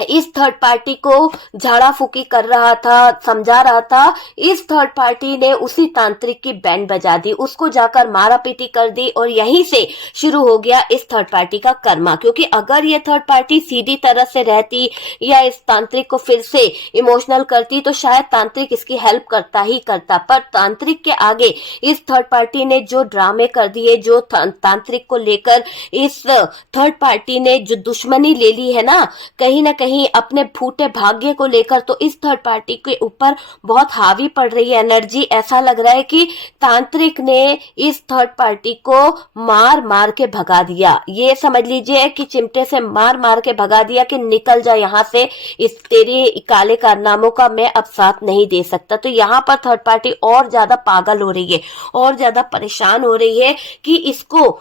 इस थर्ड पार्टी को झाड़ा फूकी कर रहा था, समझा रहा था, इस थर्ड पार्टी ने उसी तांत्रिक की बैंड बजा दी, उसको जाकर मारा पीटी कर दी, और यहीं से शुरू हो गया इस थर्ड पार्टी का कर्मा। क्योंकि अगर ये थर्ड पार्टी सीधी तरह से रहती या इस तांत्रिक को फिर से इमोशनल करती तो शायद तांत्रिक इसकी हेल्प करता ही करता। पर तांत्रिक के आगे इस थर्ड पार्टी ने जो ड्रामे कर दिए, जो तांत्रिक को लेकर इस थर्ड पार्टी ने जो दुश्मनी ले ली है ना, कहीं ना कहीं अपने फूटे भाग्य को लेकर, तो इस थर्ड पार्टी के ऊपर बहुत हावी पड़ रही है एनर्जी। ऐसा लग रहा है कि तांत्रिक ने इस थर्ड पार्टी को मार मार के भगा दिया। ये समझ लीजिए कि चिमटे से मार मार के भगा दिया कि निकल जा यहाँ से, इस तेरे काले कारनामों का मैं अब साथ नहीं दे सकता। तो यहाँ पर थर्ड पार्टी और ज्यादा पागल हो रही है, और ज्यादा परेशान हो रही है कि इसको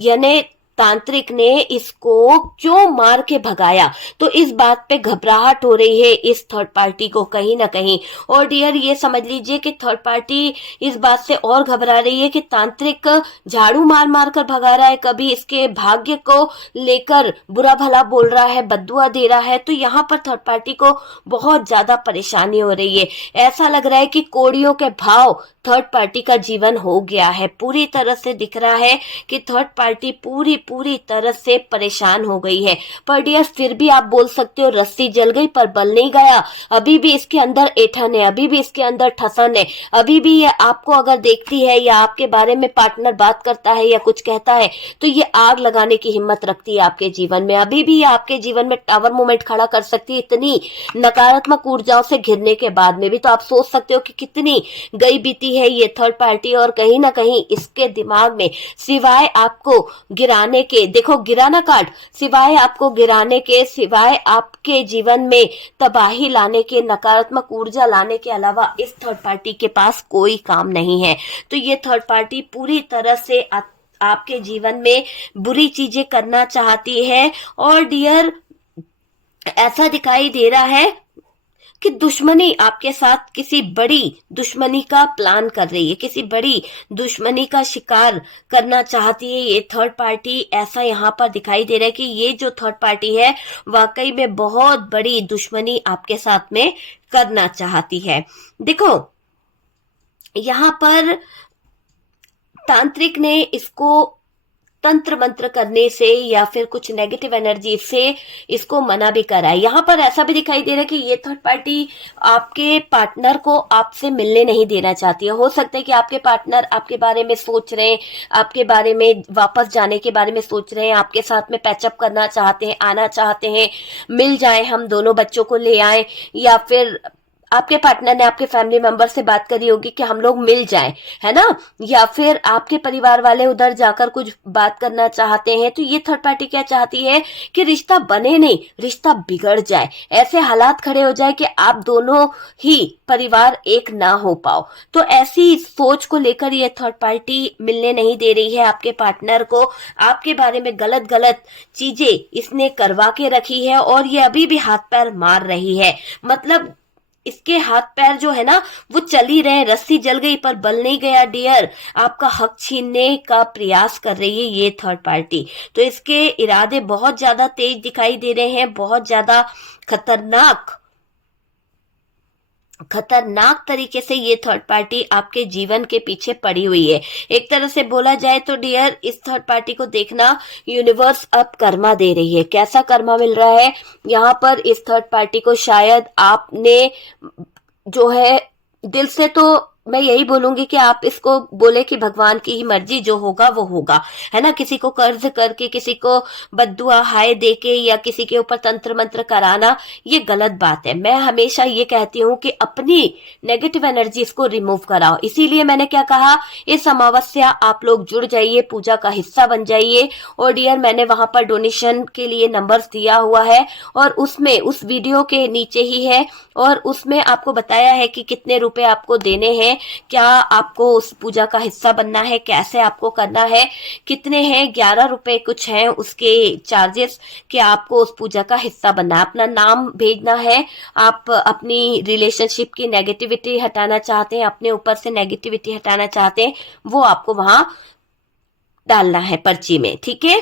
यानी तांत्रिक ने इसको क्यों मार के भगाया। तो इस बात पे घबराहट हो रही है इस थर्ड पार्टी को कहीं ना कहीं। और डियर, ये समझ लीजिए कि थर्ड पार्टी इस बात से और घबरा रही है कि तांत्रिक झाड़ू मार मार कर भगा रहा है, कभी इसके भाग्य को लेकर बुरा भला बोल रहा है, बद्दुआ दे रहा है। तो यहाँ पर थर्ड पार्टी को बहुत ज्यादा परेशानी हो रही है। ऐसा लग रहा है कि कोड़ियों के भाव थर्ड पार्टी का जीवन हो गया है। पूरी तरह से दिख रहा है कि थर्ड पार्टी पूरी तरह से परेशान हो गई है। पर डियर, फिर भी आप बोल सकते हो रस्सी जल गई पर बल नहीं गया। अभी भी इसके अंदर ऐठन है, अभी भी इसके अंदर ठसन है, अभी भी ये आपको अगर देखती है या आपके बारे में पार्टनर बात करता है या कुछ कहता है तो ये आग लगाने की हिम्मत रखती है आपके जीवन में। अभी भी ये आपके जीवन में टावर मोमेंट खड़ा कर सकती है, इतनी नकारात्मक ऊर्जाओं से घिरने के बाद में भी। तो आप सोच सकते हो कि कितनी गई बीती है ये थर्ड पार्टी। और कहीं ना कहीं इसके दिमाग में सिवाय आपको गिराने के, देखो गिराना कार्ड, सिवाय आपको गिराने के, सिवाय आपके जीवन में तबाही लाने के, नकारात्मक ऊर्जा लाने के अलावा इस थर्ड पार्टी के पास कोई काम नहीं है। तो ये थर्ड पार्टी पूरी तरह से आपके जीवन में बुरी चीजें करना चाहती है। और डियर, ऐसा दिखाई दे रहा है कि दुश्मनी आपके साथ किसी बड़ी दुश्मनी का प्लान कर रही है, किसी बड़ी दुश्मनी का शिकार करना चाहती है ये थर्ड पार्टी। ऐसा यहाँ पर दिखाई दे रहा है कि ये जो थर्ड पार्टी है वाकई में बहुत बड़ी दुश्मनी आपके साथ में करना चाहती है। देखो, यहाँ पर तांत्रिक ने इसको तंत्र मंत्र करने से या फिर कुछ नेगेटिव एनर्जी से इसको मना भी करा है। यहाँ पर ऐसा भी दिखाई दे रहा है कि ये थर्ड पार्टी आपके पार्टनर को आपसे मिलने नहीं देना चाहती है। हो सकता है कि आपके पार्टनर आपके बारे में सोच रहे हैं, आपके बारे में वापस जाने के बारे में सोच रहे हैं, आपके साथ में पैचअप करना चाहते हैं, आना चाहते हैं, मिल जाए, हम दोनों बच्चों को ले आए, या फिर आपके पार्टनर ने आपके फैमिली मेंबर से बात करी होगी कि हम लोग मिल जाएं, है ना। या फिर आपके परिवार वाले उधर जाकर कुछ बात करना चाहते हैं। तो ये थर्ड पार्टी क्या चाहती है कि रिश्ता बने नहीं, रिश्ता बिगड़ जाए, ऐसे हालात खड़े हो जाए कि आप दोनों ही परिवार एक ना हो पाओ। तो ऐसी सोच को लेकर ये थर्ड पार्टी मिलने नहीं दे रही है आपके पार्टनर को। आपके बारे में गलत गलत चीजें इसने करवा के रखी है, और ये अभी भी हाथ पैर मार रही है। मतलब इसके हाथ पैर जो है ना वो चल ही रहे, रस्सी जल गई पर बल नहीं गया डियर। आपका हक छीनने का प्रयास कर रही है ये थर्ड पार्टी। तो इसके इरादे बहुत ज्यादा तेज दिखाई दे रहे हैं, बहुत ज्यादा खतरनाक खतरनाक तरीके से ये थर्ड पार्टी आपके जीवन के पीछे पड़ी हुई है। एक तरह से बोला जाए तो डियर, इस थर्ड पार्टी को देखना, यूनिवर्स अब कर्मा दे रही है। कैसा कर्मा मिल रहा है यहाँ पर इस थर्ड पार्टी को? शायद आपने जो है दिल से, तो मैं यही बोलूंगी कि आप इसको बोले कि भगवान की ही मर्जी, जो होगा वो होगा, है ना। किसी को कर्ज करके, किसी को बद्दुआ हाय देके या किसी के ऊपर तंत्र मंत्र कराना, ये गलत बात है। मैं हमेशा ये कहती हूँ कि अपनी नेगेटिव एनर्जीज को रिमूव कराओ। इसीलिए मैंने क्या कहा, इस अमावस्या आप लोग जुड़ जाइए, पूजा का हिस्सा बन जाइए। और डियर, मैंने वहां पर डोनेशन के लिए नंबर्स दिया हुआ है और उसमें उस वीडियो के नीचे ही है, और उसमें आपको बताया है कि कितने रुपए आपको देने हैं, क्या आपको उस पूजा का हिस्सा बनना है, कैसे आपको करना है, कितने हैं, 11 रुपए कुछ हैं उसके चार्जेस, कि आपको उस पूजा का हिस्सा बनना है। अपना नाम भेजना है, आप अपनी रिलेशनशिप की नेगेटिविटी हटाना चाहते हैं, अपने ऊपर से नेगेटिविटी हटाना चाहते हैं, वो आपको वहां डालना है पर्ची में, ठीक है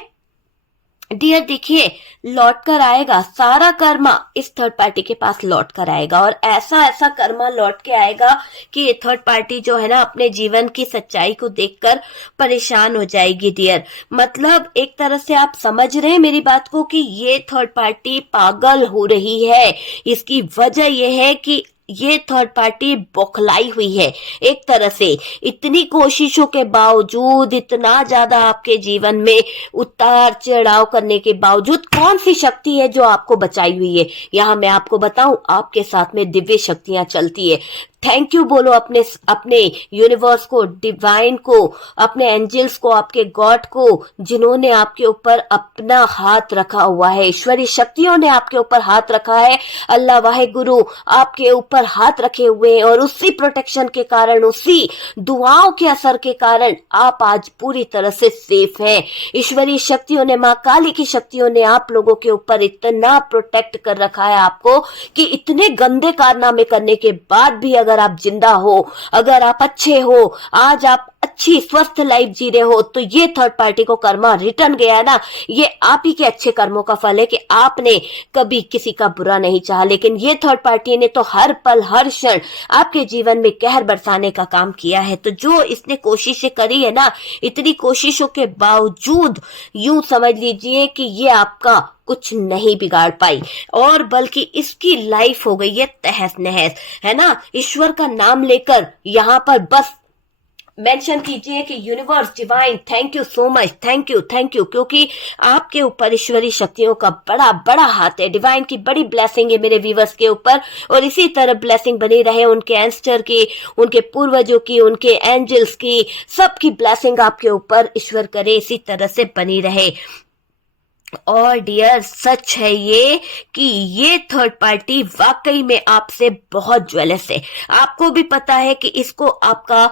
डियर। देखिए, लौट कर आएगा सारा कर्मा, इस थर्ड पार्टी के पास लौट कर आएगा, और ऐसा ऐसा कर्मा लौट के आएगा कि ये थर्ड पार्टी जो है ना, अपने जीवन की सच्चाई को देखकर परेशान हो जाएगी डियर। मतलब एक तरह से आप समझ रहे हैं मेरी बात को कि ये थर्ड पार्टी पागल हो रही है। इसकी वजह यह है कि ये थर्ड पार्टी बौखलाई हुई है एक तरह से। इतनी कोशिशों के बावजूद, इतना ज्यादा आपके जीवन में उतार चढ़ाव करने के बावजूद, कौन सी शक्ति है जो आपको बचाई हुई है? यहाँ मैं आपको बताऊं, आपके साथ में दिव्य शक्तियां चलती है। थैंक यू बोलो अपने अपने यूनिवर्स को, डिवाइन को, अपने एंजल्स को, आपके गॉड को, जिन्होंने आपके ऊपर अपना हाथ रखा हुआ है। ईश्वरीय शक्तियों ने आपके ऊपर हाथ रखा है। अल्लाह वाहे गुरु आपके ऊपर हाथ रखे हुए हैं, और उसी प्रोटेक्शन के कारण, उसी दुआओं के असर के कारण आप आज पूरी तरह से सेफ हैं। ईश्वरीय शक्तियों ने, माँ काली की शक्तियों ने आप लोगों के ऊपर इतना प्रोटेक्ट कर रखा है आपको, कि इतने गंदे कारनामे करने के बाद भी अगर आप जिंदा हो, अगर आप अच्छे हो, आज आप अच्छी स्वस्थ लाइफ जी रहे हो, तो ये थर्ड पार्टी को कर्मा रिटर्न गया है ना, ये आप ही के अच्छे कर्मों का फल है कि आपने कभी किसी का बुरा नहीं चाहा। लेकिन ये थर्ड पार्टी ने तो हर पल हर क्षण आपके जीवन में कहर बरसाने का काम किया है। तो जो इसने कोशिशें करी है ना, इतनी कोशिशों के बावजूद यूं समझ लीजिए कि ये आपका कुछ नहीं बिगाड़ पाई, और बल्कि इसकी लाइफ हो गई है तहस नहस, है ना। ईश्वर का नाम लेकर यहाँ पर बस मेंशन कीजिए कि universe, divine, thank you so much, thank you, thank you, क्योंकि आपके ऊपर ईश्वरीय शक्तियों का बड़ा बड़ा हाथ है। डिवाइन की बड़ी ब्लेसिंग है मेरे व्यूवर्स के ऊपर, और इसी तरह ब्लेसिंग बनी रहे उनके एंस्टर की, उनके पूर्वजों की, उनके एंजल्स की, सबकी ब्लेसिंग आपके ऊपर ईश्वर करे इसी तरह से बनी रहे। और डियर, सच है ये कि ये थर्ड पार्टी वाकई में आपसे बहुत ज्वेलस है। आपको भी पता है कि इसको आपका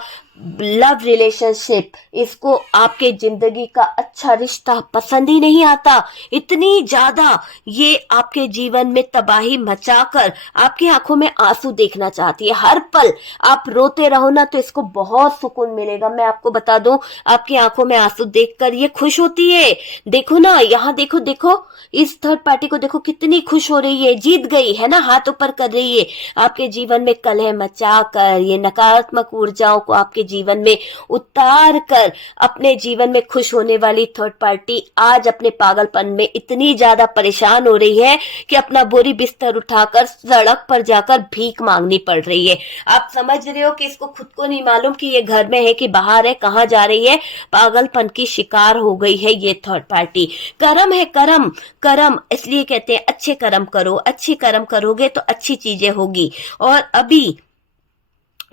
लव रिलेशनशिप, इसको आपके जिंदगी का अच्छा रिश्ता पसंद ही नहीं आता। इतनी ज्यादा ये आपके जीवन में तबाही मचाकर आपकी आंखों में आंसू देखना चाहती है। हर पल आप रोते रहो ना, तो इसको बहुत सुकून मिलेगा। मैं आपको बता दूं, आपकी आंखों में आंसू देखकर ये खुश होती है। देखो ना, यहाँ देखो, देखो इस थर्ड पार्टी को देखो, कितनी खुश हो रही है, जीत गई है ना, हाथ ऊपर कर रही है। आपके जीवन में कलह मचाकर, ये नकारात्मक ऊर्जाओं को आपके जीवन में उतार कर अपने जीवन में खुश होने वाली थर्ड पार्टी आज अपने पागलपन में इतनी ज्यादा परेशान हो रही है कि अपना बोरी बिस्तर उठाकर सड़क पर जाकर भीख मांगनी पड़ रही है। आप समझ रहे हो कि इसको खुद को नहीं मालूम कि ये घर में है कि बाहर है, कहाँ जा रही है। पागलपन की शिकार हो गई है ये थर्ड पार्टी। कर्म है, कर्म, कर्म, इसलिए कहते हैं अच्छे कर्म करो, अच्छे कर्म करोगे तो अच्छी चीजें होगी। और अभी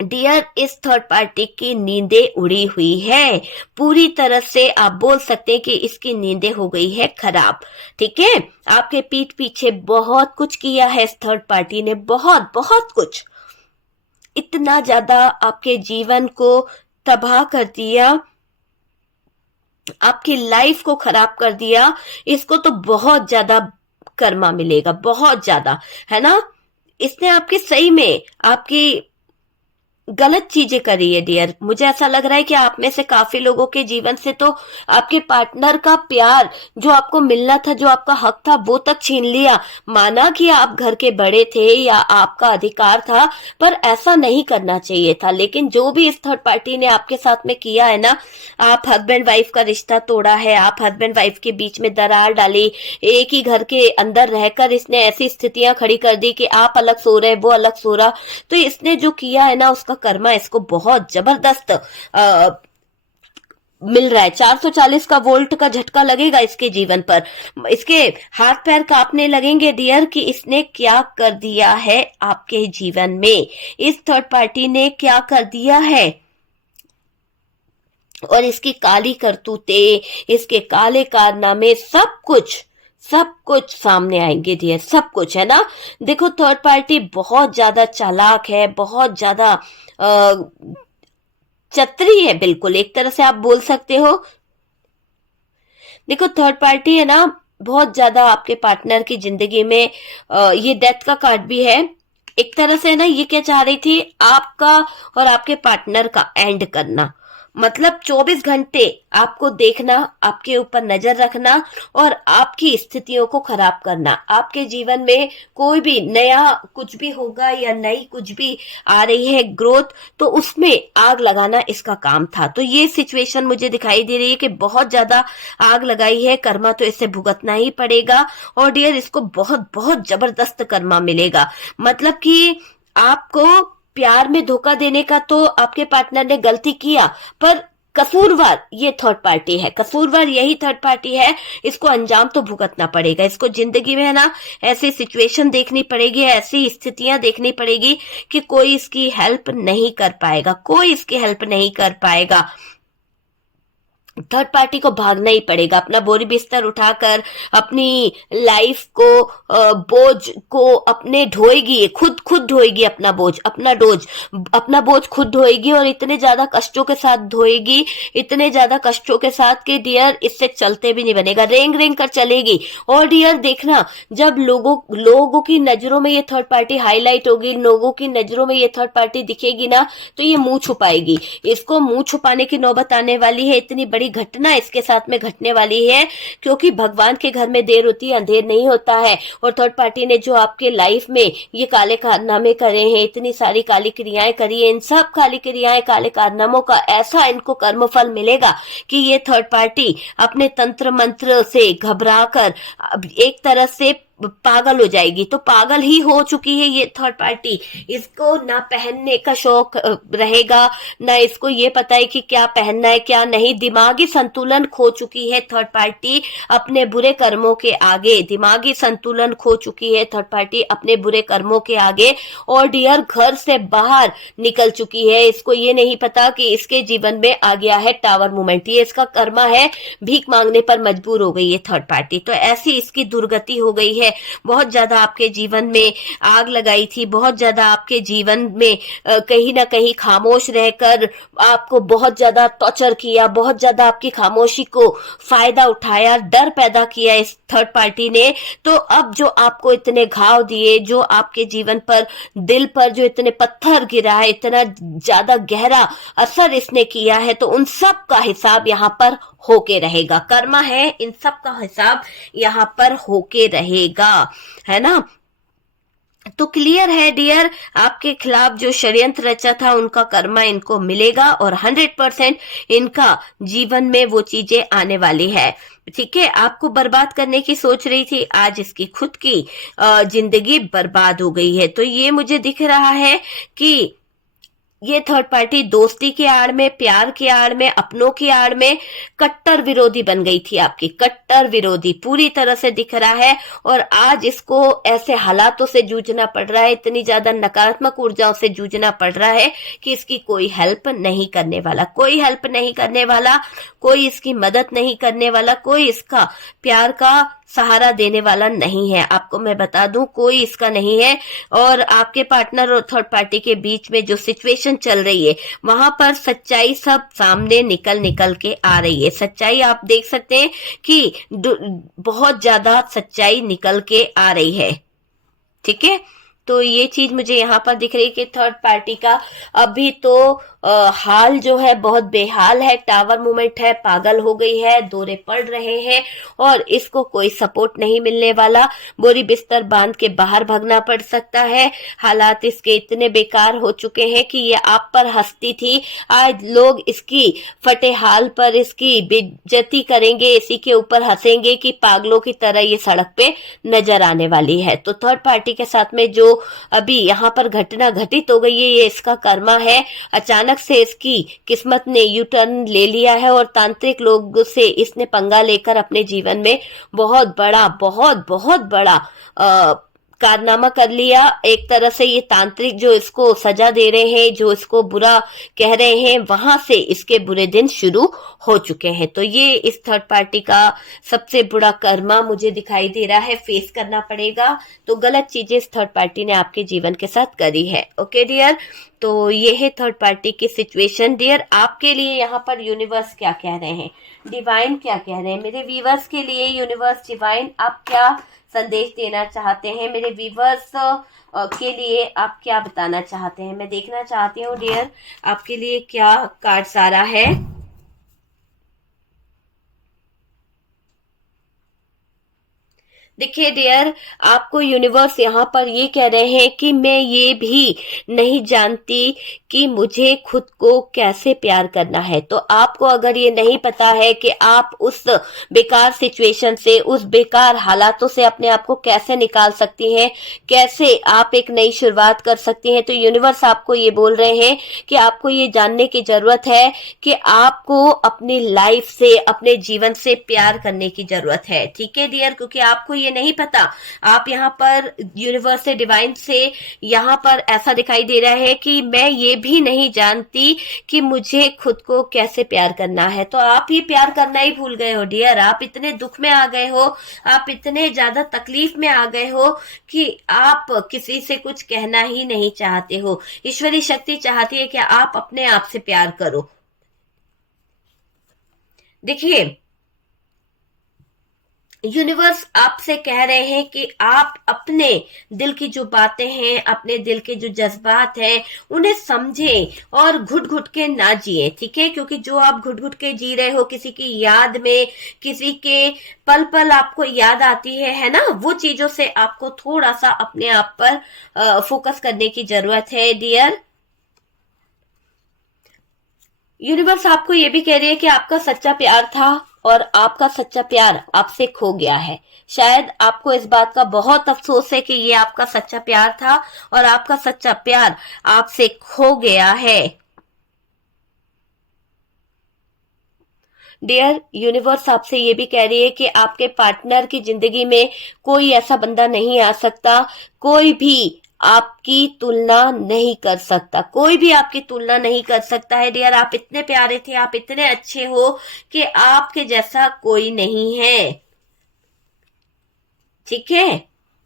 डियर, इस थर्ड पार्टी की नींदें उड़ी हुई है पूरी तरह से। आप बोल सकते हैं कि इसकी नींदें हो गई है खराब, ठीक है। आपके पीठ पीछे बहुत कुछ किया है इस थर्ड पार्टी ने, बहुत बहुत कुछ, इतना ज्यादा आपके जीवन को तबाह कर दिया, आपकी लाइफ को खराब कर दिया। इसको तो बहुत ज्यादा कर्मा मिलेगा, बहुत ज्यादा, है ना। इसने आपके सही में आपकी गलत चीजें कर रही है डियर। मुझे ऐसा लग रहा है कि आप में से काफी लोगों के जीवन से तो आपके पार्टनर का प्यार जो आपको मिलना था, जो आपका हक था, वो तक छीन लिया। माना कि आप घर के बड़े थे या आपका अधिकार था, पर ऐसा नहीं करना चाहिए था। लेकिन जो भी इस थर्ड पार्टी ने आपके साथ में किया है ना, आप हस्बैंड वाइफ का रिश्ता तोड़ा है, आप हस्बैंड वाइफ के बीच में दरार डाली, एक ही घर के अंदर रहकर इसने ऐसी स्थितियां खड़ी कर दी कि आप अलग सो रहे, वो अलग सो रहा। तो इसने जो किया है ना, उसका कर्मा इसको बहुत जबरदस्त मिल रहा है। 440 का वोल्ट का झटका लगेगा इसके जीवन पर। इसके हाथ पैर कांपने लगेंगे डियर कि इसने क्या कर दिया है आपके जीवन में, इस थर्ड पार्टी ने क्या कर दिया है। और इसकी काली करतूतें, इसके काले कारनामे, सब कुछ सामने आएंगे डियर, सब कुछ, है ना। देखो थर्ड पार्टी बहुत ज्यादा चालाक है, बहुत ज्यादा चतरी है, बिल्कुल एक तरह से आप बोल सकते हो। देखो थर्ड पार्टी है ना, बहुत ज्यादा आपके पार्टनर की जिंदगी में ये डेथ का कार्ड भी है। एक तरह से ना ये क्या चाह रही थी, आपका और आपके पार्टनर का एंड करना। मतलब 24 घंटे आपको देखना, आपके ऊपर नजर रखना और आपकी स्थितियों को खराब करना। आपके जीवन में कोई भी नया कुछ भी होगा या नई कुछ भी आ रही है ग्रोथ, तो उसमें आग लगाना इसका काम था। तो ये सिचुएशन मुझे दिखाई दे रही है कि बहुत ज्यादा आग लगाई है, कर्मा तो इससे भुगतना ही पड़ेगा। और डियर इसको बहुत बहुत जबरदस्त कर्मा मिलेगा। मतलब कि आपको प्यार में धोखा देने का तो आपके पार्टनर ने गलती किया, पर कसूरवार ये थर्ड पार्टी है, कसूरवार यही थर्ड पार्टी है। इसको अंजाम तो भुगतना पड़ेगा। इसको जिंदगी में है ना ऐसी सिचुएशन देखनी पड़ेगी, ऐसी स्थितियां देखनी पड़ेगी कि कोई इसकी हेल्प नहीं कर पाएगा, कोई इसकी हेल्प नहीं कर पाएगा। थर्ड पार्टी को भागना ही पड़ेगा, अपना बोरी बिस्तर उठाकर अपनी लाइफ को बोझ को अपने ढोएगी, खुद ढोएगी अपना बोझ, अपना बोझ खुद ढोएगी। और इतने ज्यादा कष्टों के साथ ढोएगी, इतने ज्यादा कष्टों के साथ कि डियर इससे चलते भी नहीं बनेगा, रेंग रेंग कर चलेगी। और डियर देखना, जब लोगों की नजरों में ये थर्ड पार्टी हाईलाइट होगी, लोगों की नजरों में ये थर्ड पार्टी दिखेगी ना, तो ये मुंह छुपाएगी। इसको मुंह छुपाने की नौबत आने वाली है। इतनी बड़ी घटना इसके साथ में घटने वाली है, क्योंकि भगवान के घर में देर होती है अंधेर नहीं होता है। और थर्ड पार्टी ने जो आपके लाइफ में ये काले कारनामे करे हैं, इतनी सारी काली क्रियाएं करी है, इन सब काली क्रियाएं, काले कारनामों का ऐसा इनको कर्मफल मिलेगा कि ये थर्ड पार्टी अपने तंत्र मंत्र से घबराकर एक तरह से पागल हो जाएगी। तो पागल ही हो चुकी है ये थर्ड पार्टी। इसको ना पहनने का शौक रहेगा, ना इसको ये पता है कि क्या पहनना है क्या नहीं। दिमागी संतुलन खो चुकी है थर्ड पार्टी अपने बुरे कर्मों के आगे, दिमागी संतुलन खो चुकी है थर्ड पार्टी अपने बुरे कर्मों के आगे। और डियर घर से बाहर निकल चुकी है। इसको ये नहीं पता कि इसके जीवन में आ गया है टावर मूवमेंट, ये इसका कर्मा है, भीख मांगने पर मजबूर हो गई है थर्ड पार्टी। तो ऐसी इसकी दुर्गति हो गई है। बहुत ज्यादा आपके जीवन में आग लगाई थी, बहुत ज्यादा आपके जीवन में कहीं ना कहीं खामोश रहकर आपको बहुत ज्यादा टॉर्चर किया, बहुत ज्यादा आपकी खामोशी को फायदा उठाया, डर पैदा किया इस थर्ड पार्टी ने। तो अब जो आपको इतने घाव दिए, जो आपके जीवन पर, दिल पर जो इतने पत्थर गिरा है, इतना ज्यादा गहरा असर इसने किया है, तो उन सब का हिसाब यहाँ पर होके रहेगा। कर्मा है, इन सब का हिसाब यहाँ पर होके रहेगा, है ना। तो क्लियर है डियर, आपके खिलाफ जो षड्यंत्र रचा था उनका कर्मा इनको मिलेगा और 100% इनका जीवन में वो चीजें आने वाली है। ठीक है, आपको बर्बाद करने की सोच रही थी, आज इसकी खुद की जिंदगी बर्बाद हो गई है। तो ये मुझे दिख रहा है कि ये थर्ड पार्टी दोस्ती की आड़ में, प्यार की आड़ में, अपनों की आड़ में कट्टर विरोधी बन गई थी आपकी, कट्टर विरोधी पूरी तरह से दिख रहा है। और आज इसको ऐसे हालातों से जूझना पड़ रहा है, इतनी ज्यादा नकारात्मक ऊर्जाओं से जूझना पड़ रहा है कि इसकी कोई हेल्प नहीं करने वाला, कोई हेल्प नहीं करने वाला, कोई इसकी मदद नहीं करने वाला, कोई इसका प्यार का सहारा देने वाला नहीं है। आपको मैं बता दूं, कोई इसका नहीं है। और आपके पार्टनर और थर्ड पार्टी के बीच में जो सिचुएशन चल रही है, वहां पर सच्चाई सब सामने निकल के आ रही है। सच्चाई आप देख सकते हैं कि बहुत ज्यादा सच्चाई निकल के आ रही है। ठीक है, तो ये चीज मुझे यहाँ पर दिख रही है कि थर्ड पार्टी का अभी तो हाल जो है बहुत बेहाल है, टावर मूवमेंट है, पागल हो गई है, दौरे पड़ रहे हैं और इसको कोई सपोर्ट नहीं मिलने वाला। बोरी बिस्तर बांध के बाहर भागना पड़ सकता है। हालात इसके इतने बेकार हो चुके हैं कि ये आप पर हंसती थी, आज लोग इसकी फटे हाल पर इसकी बेइज्जती करेंगे, इसी के ऊपर हंसेंगे कि पागलों की तरह ये सड़क पे नजर आने वाली है। तो थर्ड पार्टी के साथ में जो अभी यहाँ पर घटना घटित हो गई है, ये इसका कर्मा है। अचानक से इसकी किस्मत ने यू टर्न ले लिया है और तांत्रिक लोग से इसने पंगा लेकर अपने जीवन में बहुत बड़ा कारनामा कर लिया। एक तरह से ये तांत्रिक जो इसको सजा दे रहे हैं, जो इसको बुरा कह रहे हैं, वहां से इसके बुरे दिन शुरू हो चुके हैं। तो ये इस थर्ड पार्टी का सबसे बुरा कर्मा मुझे दिखाई दे रहा है, फेस करना पड़ेगा। तो गलत चीजें इस थर्ड पार्टी ने आपके जीवन के साथ करी है। ओके डियर, तो ये है थर्ड पार्टी की सिचुएशन। डियर, आपके लिए यहाँ पर यूनिवर्स क्या कह रहे हैं, डिवाइन क्या कह रहे हैं, मेरे व्यूवर्स के लिए यूनिवर्स डिवाइन आप क्या संदेश देना चाहते हैं, मेरे व्यूवर्स के लिए आप क्या बताना चाहते हैं, मैं देखना चाहती हूँ डियर आपके लिए क्या कार्ड्स आ रहा है। देखिए डियर, आपको यूनिवर्स यहाँ पर ये कह रहे हैं कि मैं ये भी नहीं जानती कि मुझे खुद को कैसे प्यार करना है। तो आपको अगर ये नहीं पता है कि आप उस बेकार सिचुएशन से, उस बेकार हालातों से अपने आप को कैसे निकाल सकती हैं, कैसे आप एक नई शुरुआत कर सकती हैं, तो यूनिवर्स आपको ये बोल रहे हैं कि आपको ये जानने की जरूरत है कि आपको अपनी लाइफ से, अपने जीवन से प्यार करने की जरूरत है। ठीक है डियर, क्योंकि आपको ये नहीं पता। आप यहाँ पर यूनिवर्स से, डिवाइन से यहाँ पर ऐसा दिखाई दे रहा है कि मैं ये भी नहीं जानती कि मुझे खुद को कैसे प्यार करना है। तो आप ये प्यार करना ही भूल गए हो डियर, आप इतने दुख में आ गए हो, आप इतने ज्यादा तकलीफ में आ गए हो कि आप किसी से कुछ कहना ही नहीं चाहते हो। ईश्वरीय शक्ति चाहती है कि आप अपने आप से प्यार करो। देखिए, यूनिवर्स आपसे कह रहे हैं कि आप अपने दिल की जो बातें हैं, अपने दिल के जो जज्बात हैं, उन्हें समझें और घुट घुट के ना जिए। ठीक है, क्योंकि जो आप घुट घुट के जी रहे हो, किसी की याद में, किसी के पल पल आपको याद आती है ना, वो चीजों से आपको थोड़ा सा अपने आप पर फोकस करने की जरूरत है डियर। यूनिवर्स आपको ये भी कह रही है कि आपका सच्चा प्यार था और आपका सच्चा प्यार आपसे खो गया है। शायद आपको इस बात का बहुत अफसोस है कि ये आपका सच्चा प्यार था और आपका सच्चा प्यार आपसे खो गया है। डियर, यूनिवर्स आपसे ये भी कह रही है कि आपके पार्टनर की जिंदगी में कोई ऐसा बंदा नहीं आ सकता, कोई भी आपकी तुलना नहीं कर सकता, कोई भी आपकी तुलना नहीं कर सकता है डियर। आप इतने प्यारे थे, आप इतने अच्छे हो कि आपके जैसा कोई नहीं है। ठीक है,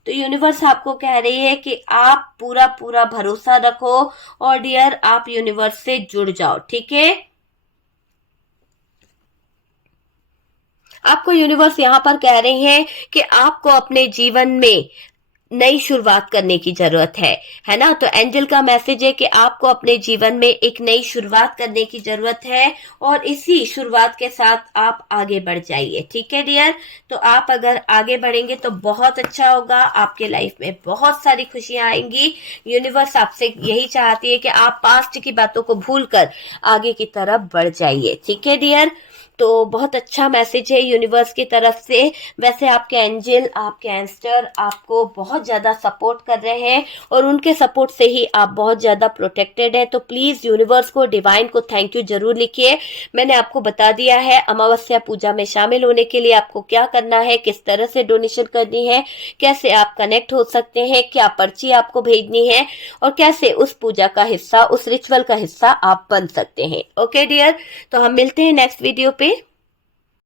तो यूनिवर्स आपको कह रही है कि आप पूरा पूरा भरोसा रखो और डियर आप यूनिवर्स से जुड़ जाओ। ठीक है, आपको यूनिवर्स यहाँ पर कह रहे हैं कि आपको अपने जीवन में नई शुरुआत करने की जरूरत है ना। तो एंजल का मैसेज है कि आपको अपने जीवन में एक नई शुरुआत करने की जरूरत है और इसी शुरुआत के साथ आप आगे बढ़ जाइए। ठीक है डियर, तो आप अगर आगे बढ़ेंगे तो बहुत अच्छा होगा, आपके लाइफ में बहुत सारी खुशियां आएंगी। यूनिवर्स आपसे यही चाहती है कि आप पास्ट की बातों को भूलकर आगे की तरफ बढ़ जाइए। ठीक है डियर, तो बहुत अच्छा मैसेज है यूनिवर्स की तरफ से। वैसे आपके एंजल, आपके एंस्टर आपको बहुत ज्यादा सपोर्ट कर रहे हैं और उनके सपोर्ट से ही आप बहुत ज्यादा प्रोटेक्टेड हैं। तो प्लीज यूनिवर्स को, डिवाइन को थैंक यू जरूर लिखिए। मैंने आपको बता दिया है अमावस्या पूजा में शामिल होने के लिए आपको क्या करना है, किस तरह से डोनेशन करनी है, कैसे आप कनेक्ट हो सकते हैं, क्या पर्ची आपको भेजनी है और कैसे उस पूजा का हिस्सा, उस रिचुअल का हिस्सा आप बन सकते हैं। ओके डियर, तो हम मिलते हैं नेक्स्ट वीडियो पे।